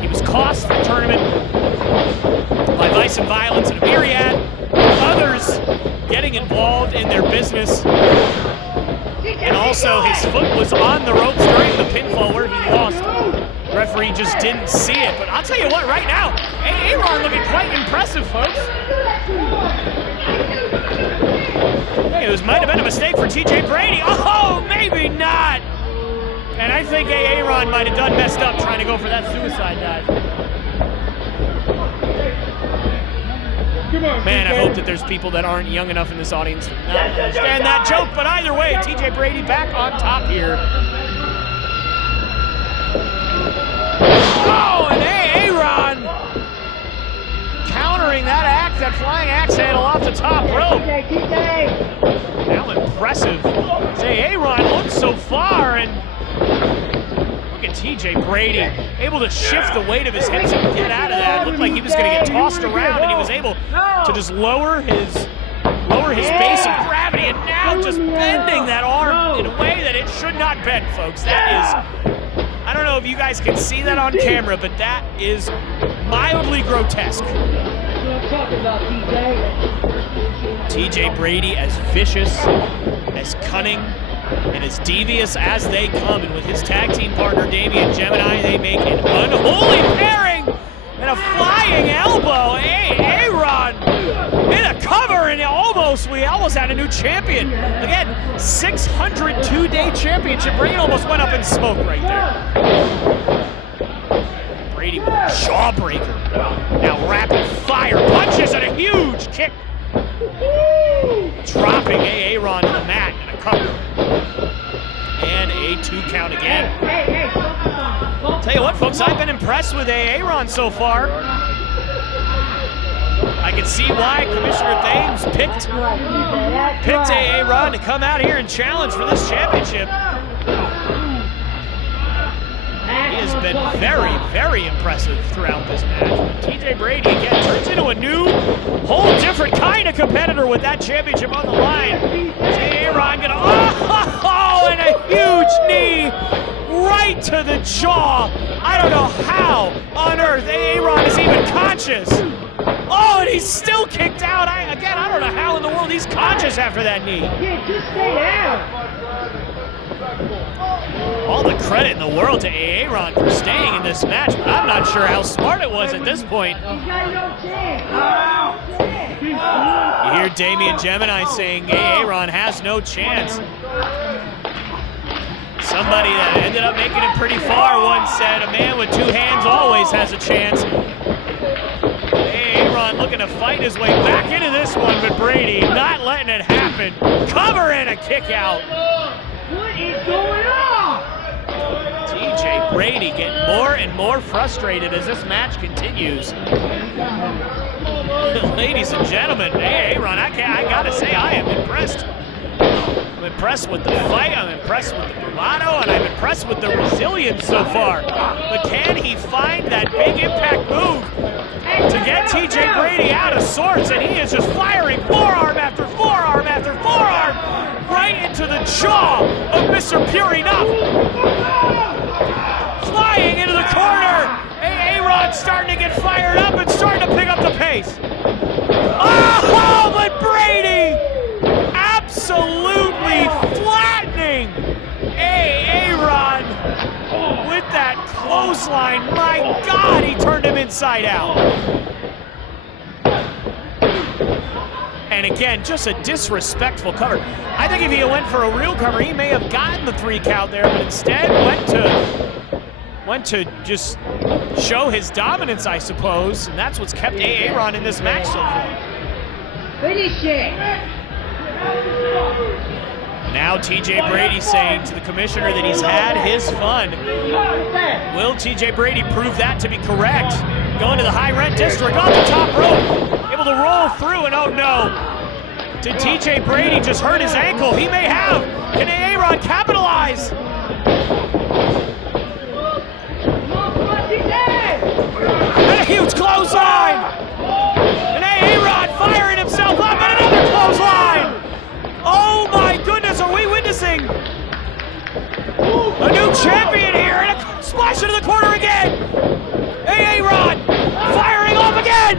He was cost the tournament by vice and violence and a myriad of others getting involved in their business. And also, his foot was on the ropes during the pinfall where he lost. Referee referee just didn't see it. But I'll tell you what, right now, A-Aron looking quite impressive, folks. It might have been a mistake for TJ Brady. Oh, maybe not. And I think A-Aron might have done messed up trying to go for that suicide dive. Man, I hope that there's people that aren't young enough in this audience to not understand that joke. But either way, TJ Brady back on top here. Oh, and A-Aron countering that flying axe handle off the top rope. How impressive. A-Aron looks so far, and look at TJ Brady, able to shift the weight of his hips and get out of that. It looked like he was going to get tossed around, and he was able to just lower his base of gravity, and now just bending that arm in a way that it should not bend, folks. That is, I don't know if you guys can see that on camera, but that is mildly grotesque. TJ Brady as vicious, as cunning, and as devious as they come. And with his tag team partner, Damian Jemini, they make an unholy pairing and a flying elbow. A-Aron in a cover, and we almost had a new champion. Again, 602-day championship reign almost went up in smoke right there. Brady with a jawbreaker. Now rapid fire punches and a huge kick. Dropping A-Aron to the mat and a cover. And a 2 count again. Tell you what, folks, I've been impressed with A-Aron so far. I can see why Commissioner Thames picked A-Aron to come out here and challenge for this championship. He has been very, very impressive throughout this match. TJ Brady again turns into a new, whole different kind of competitor with that championship on the line. A-Aron gonna, and a huge knee right to the jaw. I don't know how on earth A-Aron is even conscious. Oh, and he's still kicked out. I don't know how in the world he's conscious after that knee. Yeah, just stay down. All the credit in the world to A-Aron for staying in this match, but I'm not sure how smart it was at this point. He's got no chance. You hear Damian Jemini saying A-Aron has no chance. Somebody that ended up making it pretty far once said, a man with 2 hands always has a chance. A-Aron looking to fight his way back into this one, but Brady not letting it happen. Cover and a kick out. What is going on? TJ Brady getting more and more frustrated as this match continues. Ladies and gentlemen, A-Aron, I gotta say, I am impressed. I'm impressed with the fight, I'm impressed with the bravado, and I'm impressed with the resilience so far. But can he find that big impact move to get TJ Brady out of sorts? And he is just firing forearm after forearm after forearm right into the jaw of Mr. Pure Enough. Flying into the corner. A-Aron starting to get fired up and starting to pick up the pace. Oh, but Brady absolutely flattening A-Aron with that clothesline. My God, he turned him inside out. And again, just a disrespectful cover. I think if he went for a real cover, he may have gotten the 3 count there, but instead went to just show his dominance, I suppose, and that's what's kept A-Aron in this match so far. Finish it. Now TJ Brady saying to the commissioner that he's had his fun. Will TJ Brady prove that to be correct? Going to the high rent district off the top rope, able to roll through, and oh no. Did TJ Brady just hurt his ankle? He may have. Can A-Aron capitalize? And a huge clothesline! And A-Aron firing himself up, and another clothesline! Oh my goodness, are we witnessing a new champion here? And a splash into the corner again! A-Aron firing off again!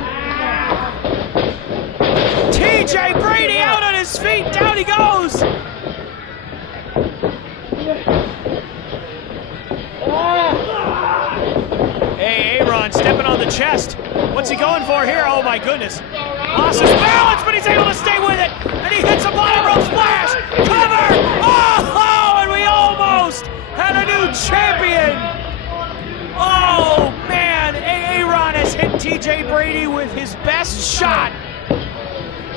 TJ Brady out on his feet, down he goes! A-Aron stepping on the chest. What's he going for here? Oh my goodness. Lost his balance, but he's able to stay with it. And he hits a bottom rope splash. Cover! Oh, and we almost had a new champion. Oh man, A-Aron has hit TJ Brady with his best shot.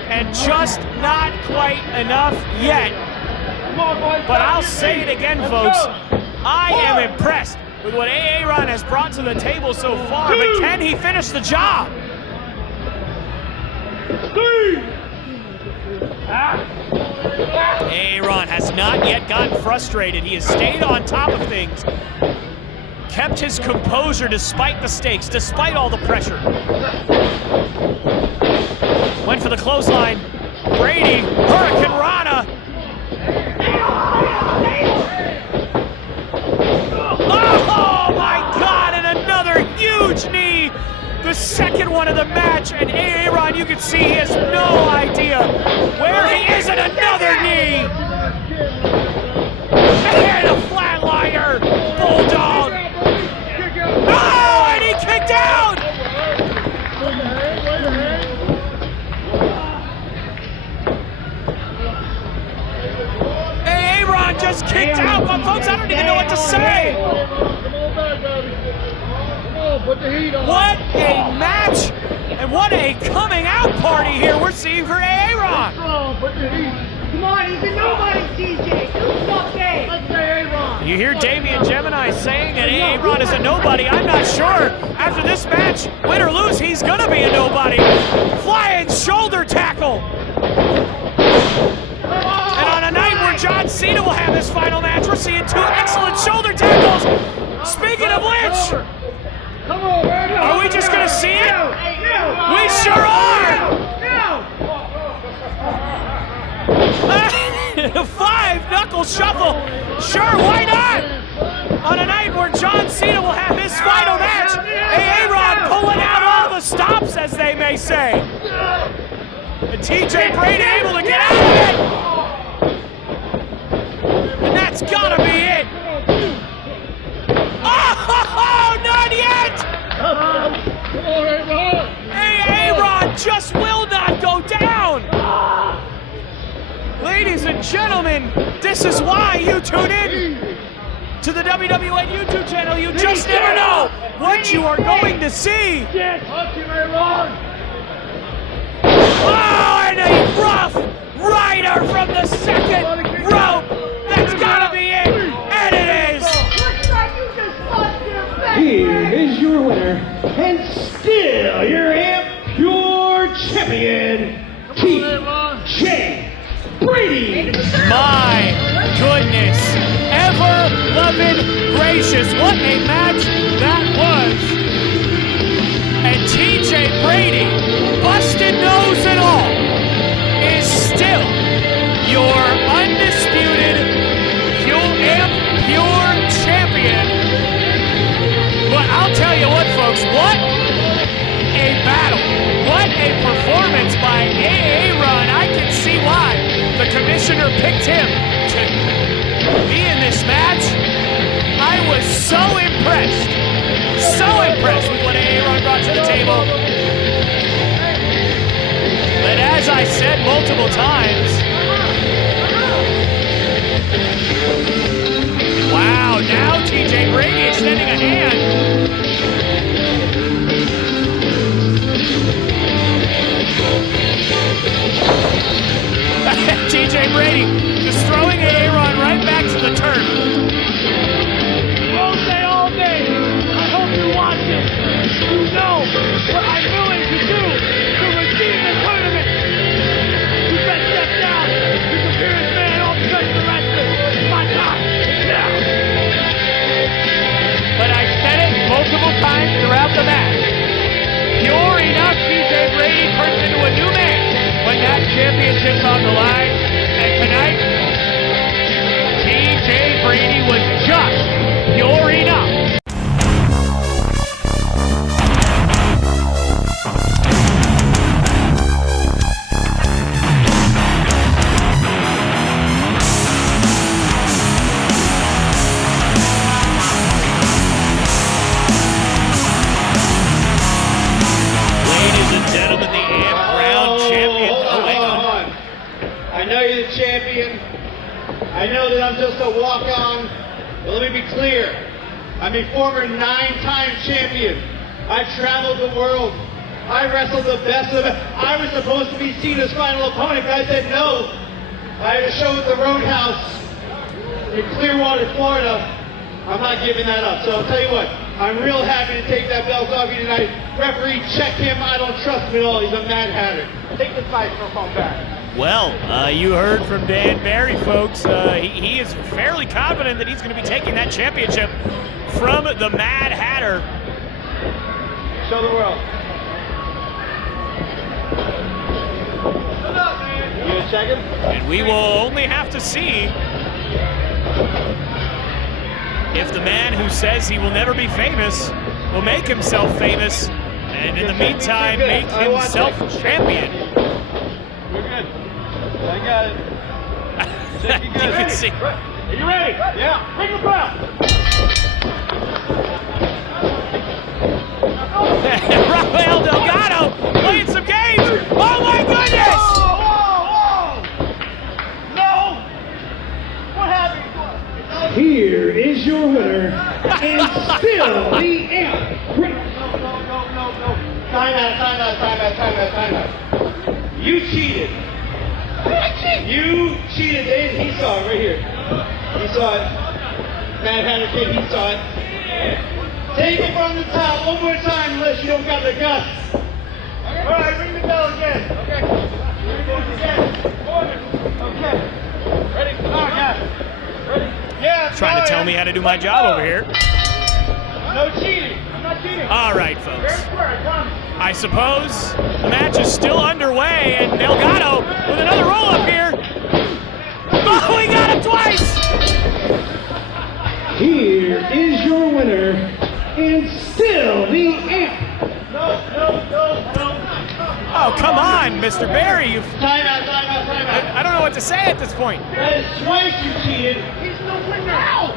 And just not quite enough yet. But I'll say it again, folks. I am impressed with what A-Aron has brought to the table so far, but can he finish the job? A-Aron has not yet gotten frustrated. He has stayed on top of things, kept his composure despite the stakes, despite all the pressure. Went for the clothesline. Brady, Hurricane Rana. Oh my God, and another huge knee. The second one of the match, and A-Aron, you can see he has no idea where he is, and another knee. And a flatliner, Bulldog. Oh, and he kicked out. A-Aron just kicked out, but folks, I don't even know what to say. What a match, and what a coming out party here we're seeing for A-Aron. Come on, he's a nobody, TJ. Do something. Let's say A-Aron. You hear Damian Jemini saying that A-Aron is a nobody. I'm not sure. After this match, win or lose, he's gonna be a nobody. Flying shoulder tackle. And on a night where John Cena will have his final match, we're seeing two excellent shoulder tackles. Speaking of which, are we just gonna see it? We sure are! A 5-knuckle shuffle. Sure, why not? On a night where John Cena will have his final match, A-Aron pulling out all the stops, as they may say. And TJ Brady able to get out of it. And that's gotta be it. Oh, not yet! A-Aron just will not go down! Ladies and gentlemen, this is why you tune in to the WWN YouTube channel. You just never know what you are going to see. Oh, and a rough rider from the second rope. That's gotta be it, and it is. Here is your winner, and still your Pure champion, Keef Brady. My goodness, ever-loving gracious, what a match that was. And TJ Brady, busted nose and all, is still your undisputed Pure champion. But I'll tell you what, folks, what a battle. What a performance by A-Aron. I can see why the commissioner picked him to be in this match. I was so impressed with what A-Aron brought to the table. But as I said multiple times, wow, now TJ Brady extending a hand. TJ Brady just throwing A-Aron right back to the turf. Roze all day. I hope you watch it. You know what I'm willing to do to redeem the tournament. You better step down. You can hear his man off the wrestling. My time is now. But I said it multiple times throughout the match. Pure enough, TJ Brady turns into a new man when that championship's on the line. And tonight, TJ Brady ring. I know that I'm just a walk-on, but let me be clear. I'm a former 9-time champion. I've traveled the world. I wrestled the best of it. I was supposed to be Cena's final opponent, but I said no. I had a show at the Roadhouse in Clearwater, Florida. I'm not giving that up. So I'll tell you what, I'm real happy to take that belt off you tonight. Referee, check him. I don't trust him at all. He's a Mad Hatter. Take this microphone back. Well, you heard from Dan Barry, folks. He is fairly confident that he's going to be taking that championship from the Mad Hatter. Show the world. You gonna check him? And we will only have to see if the man who says he will never be famous will make himself famous, and in the meantime, make himself champion. We're good. I got it. You can see. Are you ready? Yeah. Ring the bell. Rafael Delgado playing some games. Oh my goodness! No! What happened? Here is your winner, and still the amp. No. Time out. You cheated. You cheated, Dave. He saw it right here. He saw it. Mad Hatter Kid, he saw it. Take it from the top one more time unless you don't got the guts. All right, ring the bell again. Okay. Ring the bell again. Okay. Ready? Oh, yeah. Ready? Yeah. Trying to tell me how to do my job over here. No cheating. I'm not cheating. All right, folks. Fair square, I promise. I suppose the match is still underway, and Delgado with another roll-up here. Oh, he got him twice! Here is your winner, and still the amp. No. Oh, come on, Mr. Barry. Time out. I don't know what to say at this point. That is twice you cheated. He's the winner. Ow!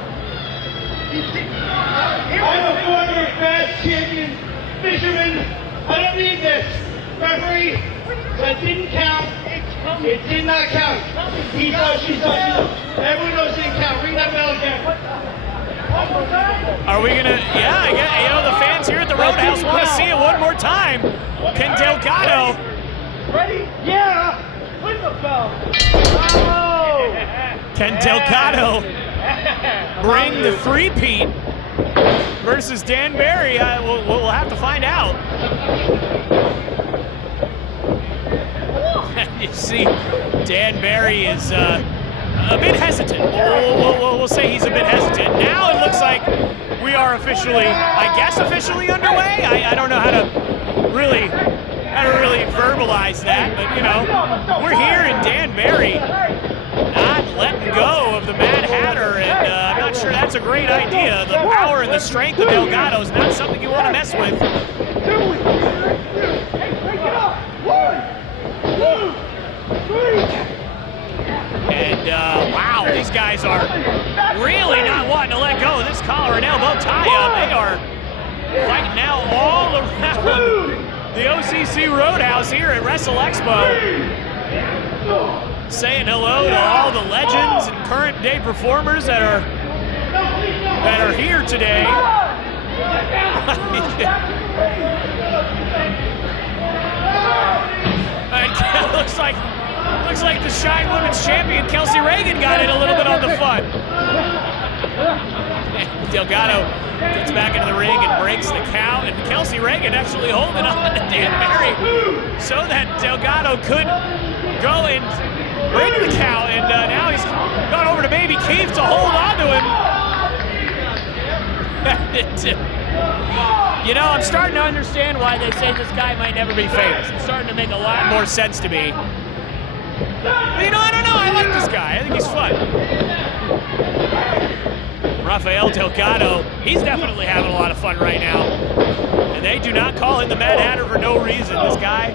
I'm a former fast champion, fisherman. I don't need this. Referee, that didn't count. It did not count. He saw, she saw. Everyone knows it didn't count. Ring that bell again. Are we gonna? Yeah, I guess, the fans here at the Roadhouse want to see it one more time. Can Delgado? Ready? Yeah. Ring the bell. Oh. Can Delgado bring the three-peat versus Dan Barry? We'll have to find out. You see, Dan Barry is a bit hesitant. We'll say he's a bit hesitant. Now it looks like we are officially, I guess, officially underway. I don't know how to really verbalize that, but we're here, and Dan Barry not letting go of the Mad Hatter, and I'm not sure that's a great idea. The power and the strength of Delgado is not something you want to mess with. And wow, these guys are really not wanting to let go of this collar and elbow tie-up. They are fighting now all around the OCC Roadhouse here at WrestleXpo. Saying hello to all the legends and current day performers that are here today. Looks like the Shine Women's Champion Kelsey Reagan got in a little bit on the fun. Delgado gets back into the ring and breaks the count, and Kelsey Reagan actually holding on to Dan Barry so that Delgado could go and break the count, and now he's gone over to Baby Keef to hold on to him. I'm starting to understand why they say this guy might never be famous. It's starting to make a lot more sense to me. But, I don't know. I like this guy. I think he's fun. Rafael Delgado, he's definitely having a lot of fun right now. And they do not call him the Mad Hatter for no reason. This guy,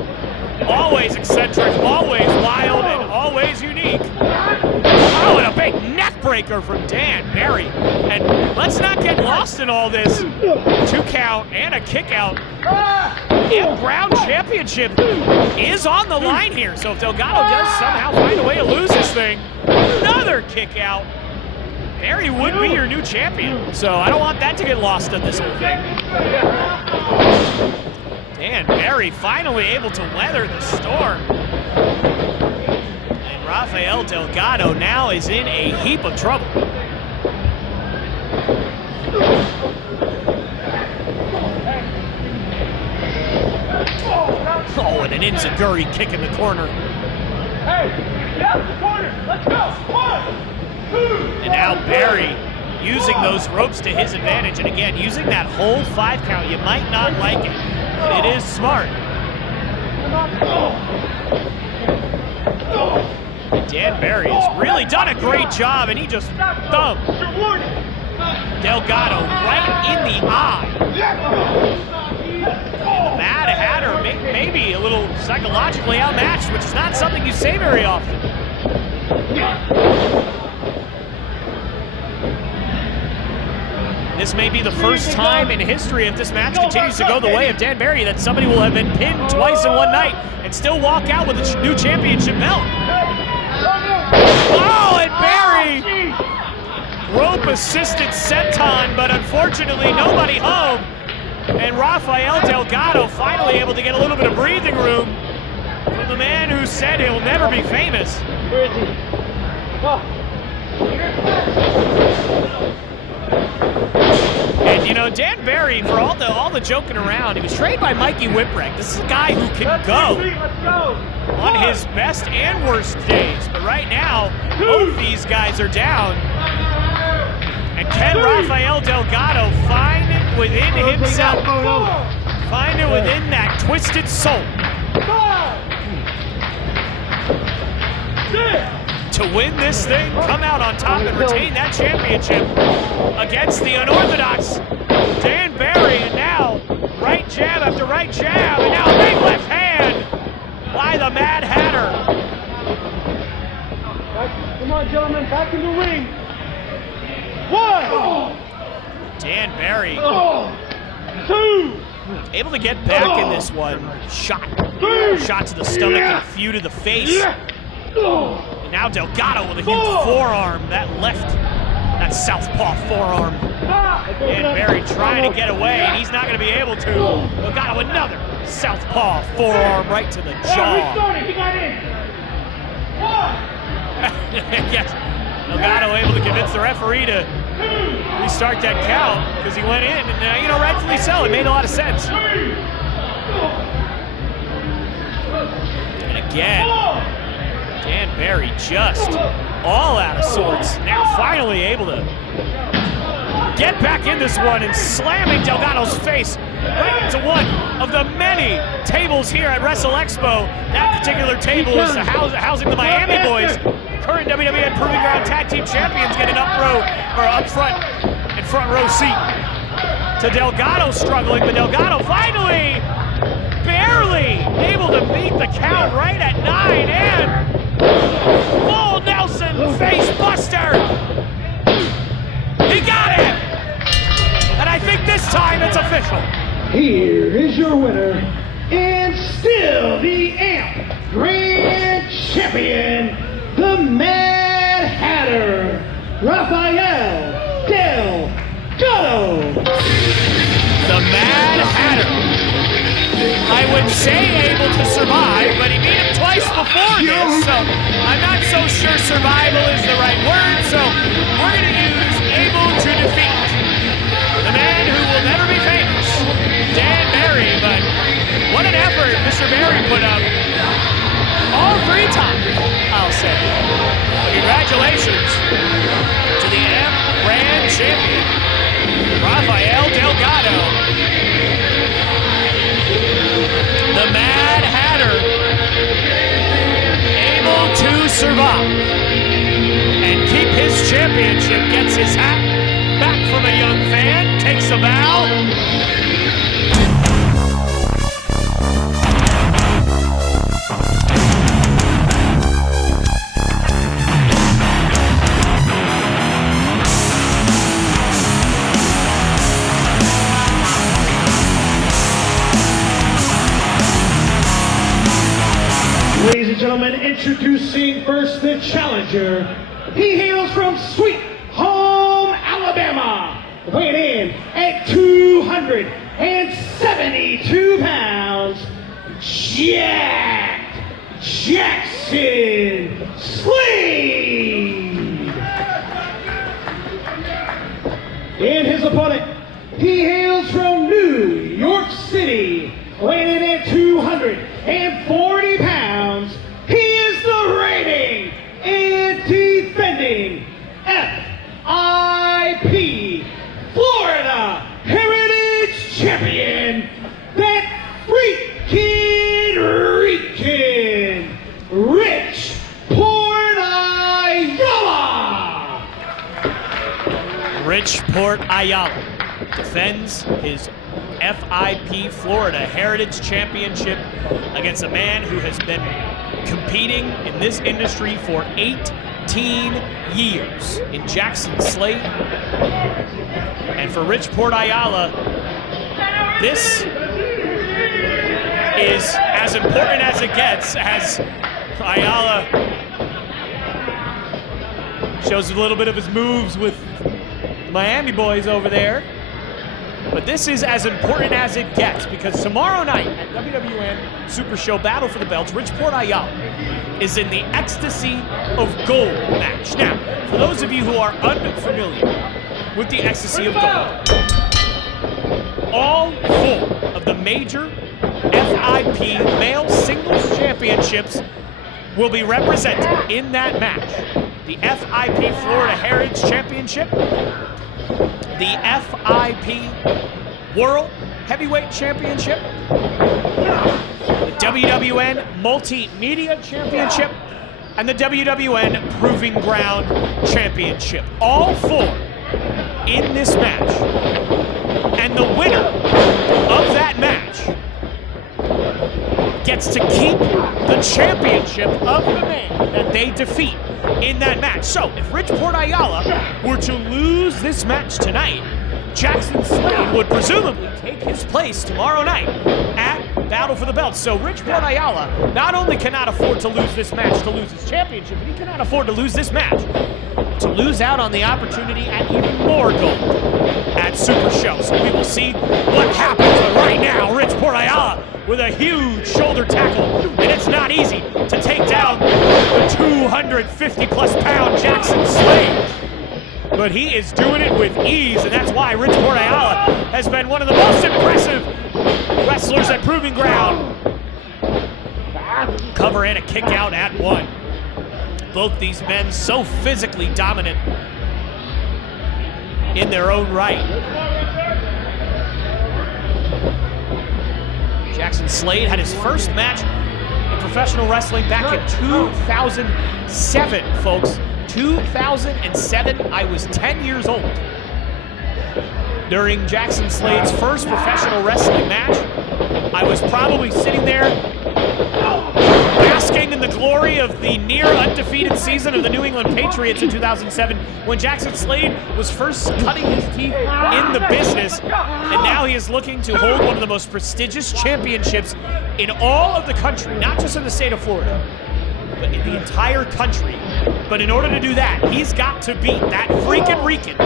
always eccentric, always wild, and always unique. Oh, and a big neck breaker. backbreaker from Dan Barry. And let's not get lost in all this. 2 count and a kick out. And Brown Championship is on the line here. So if Delgado does somehow find a way to lose this thing, another kick out, Barry would be your new champion. So I don't want that to get lost in this whole thing. Dan Barry finally able to weather the storm. And Rafael Delgado now is in a heap of trouble. Oh, and an Inzaguri kick in the corner. Hey, get out the corner. Let's go. 1, 2. And now Barry using those ropes to his advantage. And again, using that whole 5 count, you might not like it, but it is smart. And Dan Barry has really done a great job, and he just thumped Delgado right in the eye. And the Mad Hatter maybe a little psychologically outmatched, which is not something you say very often. This may be the first time in history, if this match continues to go the way of Dan Barry, that somebody will have been pinned twice in one night and still walk out with a new championship belt. Oh, and Barry! Rope-assisted senton, but unfortunately nobody home. And Rafael Delgado finally able to get a little bit of breathing room from the man who said he'll never be famous. Where is he? And you know, Dan Barry, for all the joking around, he was trained by Mikey Whipwreck. This is a guy who can go on his best and worst days. But right now, both these guys are down. And can Rafael Delgado find it within himself? Find it within that twisted soul to win this thing, come out on top and retain that championship against the unorthodox Dan Barry. And now right jab after right jab, and now a big left hand by the Mad Hatter. Come on, gentlemen, back in the ring. 1. Dan Barry 2. able to get back in this one. Shot to the stomach and a few to the face. And now Delgado with a huge forearm. That southpaw forearm. And Barry trying to get away, and he's not going to be able to. Delgado another southpaw forearm right to the jaw. He got in. 1. Yes, Delgado able to convince the referee to restart that count because he went in, and rightfully so. It made a lot of sense. And again, Dan Barry just all out of sorts. Now finally able to get back in this one and slamming Delgado's face right into one of the many tables here at WRESTLExpo. That particular table is housing the Miami boys, current WWN Proving Ground Tag Team Champions, getting up front and front row seat to Delgado struggling, but Delgado finally barely able to beat the count right at 9, and full Nelson face buster. He got it! And I think this time it's official. Here is your winner, and still the AMP Grand Champion, the Mad Hatter, Rafael Delgado. The Mad Hatter. I would say able to survive, but he beat him twice before this, so I'm not so sure survival is the right word, so we're going to use able to defeat the man who will never be famous, Dan Barry. But what an effort Mr. Barry put up all 3 times, I'll say. Congratulations to the AMP Grand Champion, Rafael Delgado. The Mad Hatter, able to survive and keep his championship, gets his hat back from a young fan, takes a bow. Introducing first the challenger. He hails from Sweet Home, Alabama. Weighing in at 272 pounds, Jaxon Slade. And his opponent, he hails from New York City, weighing in at 240 pounds. He is the reigning and defending FIP Florida Heritage Champion, that freaking Rican, Rich Port Ayala. Rich Port Ayala defends his FIP Florida Heritage Championship against a man who has been competing in this industry for 18 years in Jaxon Slade. And for Rich Port Ayala, this is as important as it gets, as Ayala shows a little bit of his moves with the Miami boys over there. But this is as important as it gets, because tomorrow night at WWN Super Show Battle for the Belts, Rich Port Ayala is in the Ecstasy of Gold match. Now, for those of you who are unfamiliar with the Ecstasy of Gold, all 4 of the major FIP male singles championships will be represented in that match. The FIP Florida Heritage Championship, the FIP World Heavyweight Championship, the WWN Multimedia Championship, and the WWN Proving Ground Championship. All 4 in this match. And the winner of that match gets to keep the championship of the man that they defeat in that match. So if Rich Port Ayala were to lose this match tonight, Jaxon Slade would presumably take his place tomorrow night at Battle for the Belts. So Rich Port Ayala not only cannot afford to lose this match to lose his championship, but he cannot afford to lose this match to lose out on the opportunity at even more gold at Super Show. So we will see what happens. But right now, Rich Port Ayala with a huge shoulder tackle, and it's not easy to take down the 250-plus pound Jaxon Slade. But he is doing it with ease, and that's why Rich Port Ayala has been one of the most impressive wrestlers at Proving Ground. Cover and a kick out at 1. Both these men so physically dominant in their own right. Jaxon Slade had his first match in professional wrestling back in 2007, folks. 2007, I was 10 years old. During Jaxon Slade's first professional wrestling match, I was probably sitting there basking in the glory of the near undefeated season of the New England Patriots in 2007, when Jaxon Slade was first cutting his teeth in the business, and now he is looking to hold one of the most prestigious championships in all of the country, not just in the state of Florida, but in the entire country. But in order to do that, he's got to beat that freaking Rican,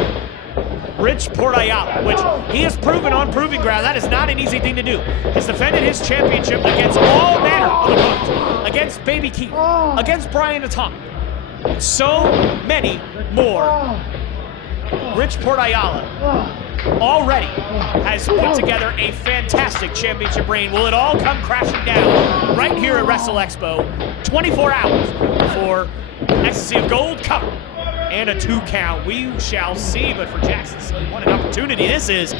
Rich Port Ayala, which he has proven on Proving Ground that is not an easy thing to do. Has defended his championship against all manner of opponents, against Baby Keef, against Brian Atomic, and so many more. Rich Port Ayala already has put together a fantastic championship reign. Will it all come crashing down right here at WRESTLExpo? 24 hours for Ecstasy of Gold cover and a 2 count. We shall see, but for Jaxon Slade, what an opportunity this is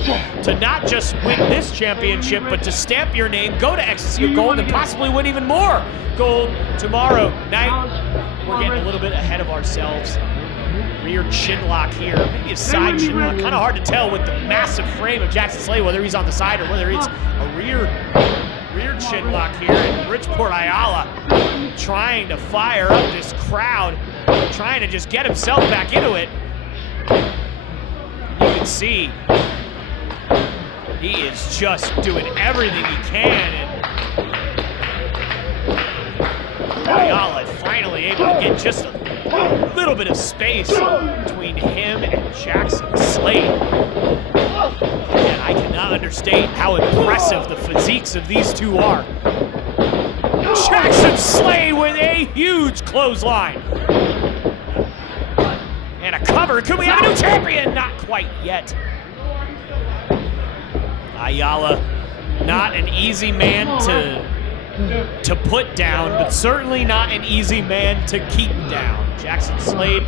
to not just win this championship, but to stamp your name, go to Ecstasy of Gold, and possibly win even more gold tomorrow night. We're getting a little bit ahead of ourselves. Rear chin lock here, maybe a side chin lock. Kind of hard to tell with the massive frame of Jaxon Slade, whether he's on the side or whether it's a rear chin lock here. And Rich Port Ayala trying to fire up this crowd, trying to just get himself back into it. You can see he is just doing everything he can. And Ayala finally able to get just a little bit of space between him and Jaxon Slade. And I cannot understate how impressive the physiques of these two are. Jaxon Slade with a huge clothesline. And a cover. Could we have a new champion? Not quite yet. Ayala, not an easy man to put down, but certainly not an easy man to keep down. Jaxon Slade,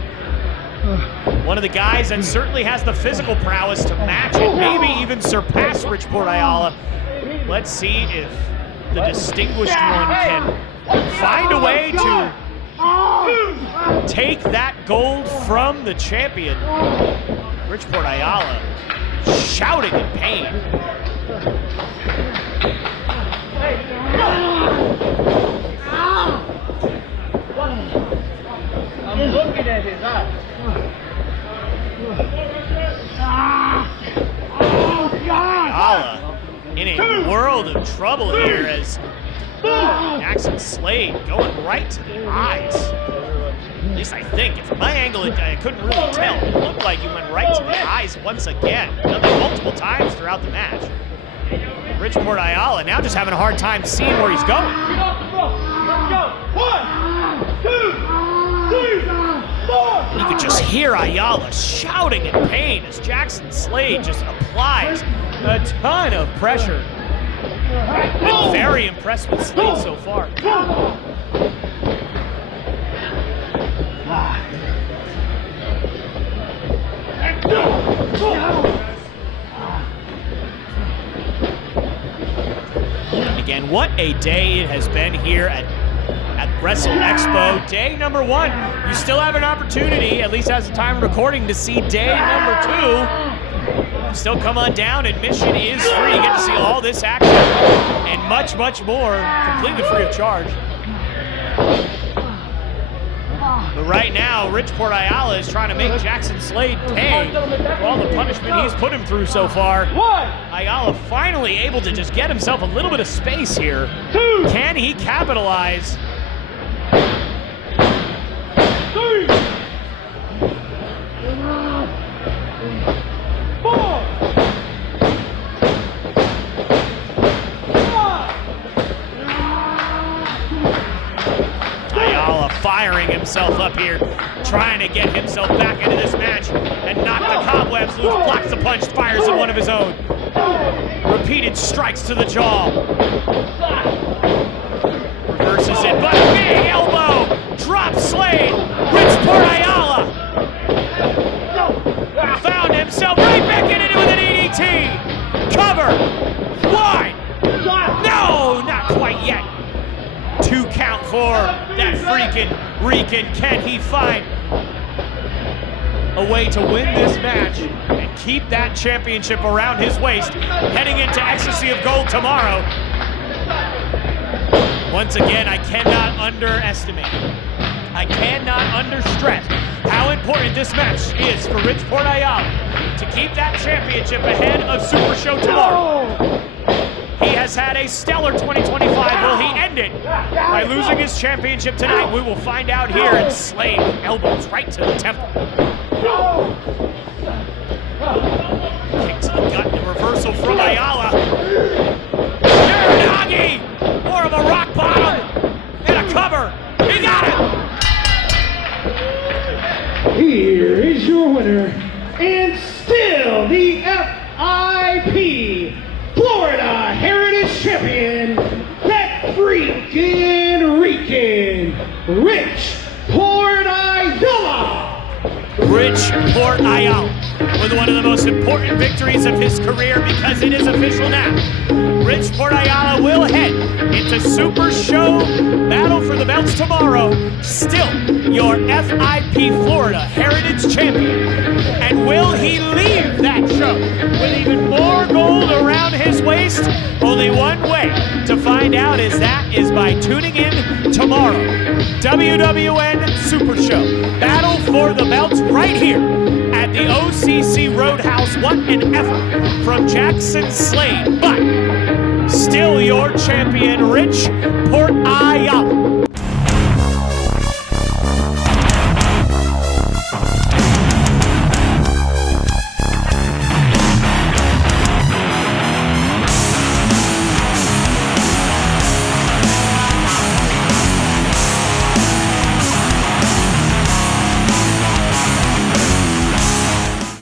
one of the guys that certainly has the physical prowess to match and maybe even surpass Richport Ayala. Let's see if the distinguished one can find a way to take that gold from the champion. Richport Ayala shouting in pain. I'm looking at his eyes. Ayala in a world of trouble here as Jaxon Slade going right to the eyes. At least I think. From my angle, I couldn't really tell. It looked like he went right to the eyes once again. Done that multiple times throughout the match. Richport Ayala now just having a hard time seeing where he's going. Let's go. 1, 2, 3, 4. You could just hear Ayala shouting in pain as Jaxon Slade just applies a ton of pressure. Been very impressed with Slade so far. Again, what a day it has been here at WRESTLExpo. Day number 1. You still have an opportunity, at least as the time of recording, to see day number 2. Still come on down. Admission is free. You get to see all this action and much, much more completely free of charge. But right now, Richport Ayala is trying to make Jaxon Slade pay for all the punishment he's put him through so far. Ayala finally able to just get himself a little bit of space here. Can he capitalize? 3, 4. Ayala firing himself up here, trying to get himself back into this match and knock the cobwebs loose, blocks the punch, fires in one of his own. Repeated strikes to the jaw. Reverses it, but big elbow, drops Slade. Richport Ayala found himself right back into it with an EDT. Cover, 1. No, not quite yet. 2 count for that freaking Rican. Can he find a way to win this match and keep that championship around his waist heading into Ecstasy of Gold tomorrow? Once again, I cannot underestimate, I cannot understress how important this match is for Richport Ayala to keep that championship ahead of Super Show tomorrow. He has had a stellar 2025. Will he end it by losing his championship tonight? We will find out here. And Slade elbows right to the temple. Kick to the gut and reversal from Ayala. Uranagi! More of a rock bottom and a cover. He got it! Here is your winner, and still the FIP Florida Heritage Champion, that freaking Rican, Richport Ayala. Richport Ayala with one of the most important victories of his career, because it is official now. Richport Ayala will head into Super Show battle for the belts tomorrow. Still your FIP Florida Heritage Champion. And will he leave that show with even more gold around his waist? Only one way to find out is by tuning in tomorrow. WWN Super Show. Battle for the belts right here at the OCC Roadhouse. What an effort from Jaxon Slade. But still your champion, Richport Ayala.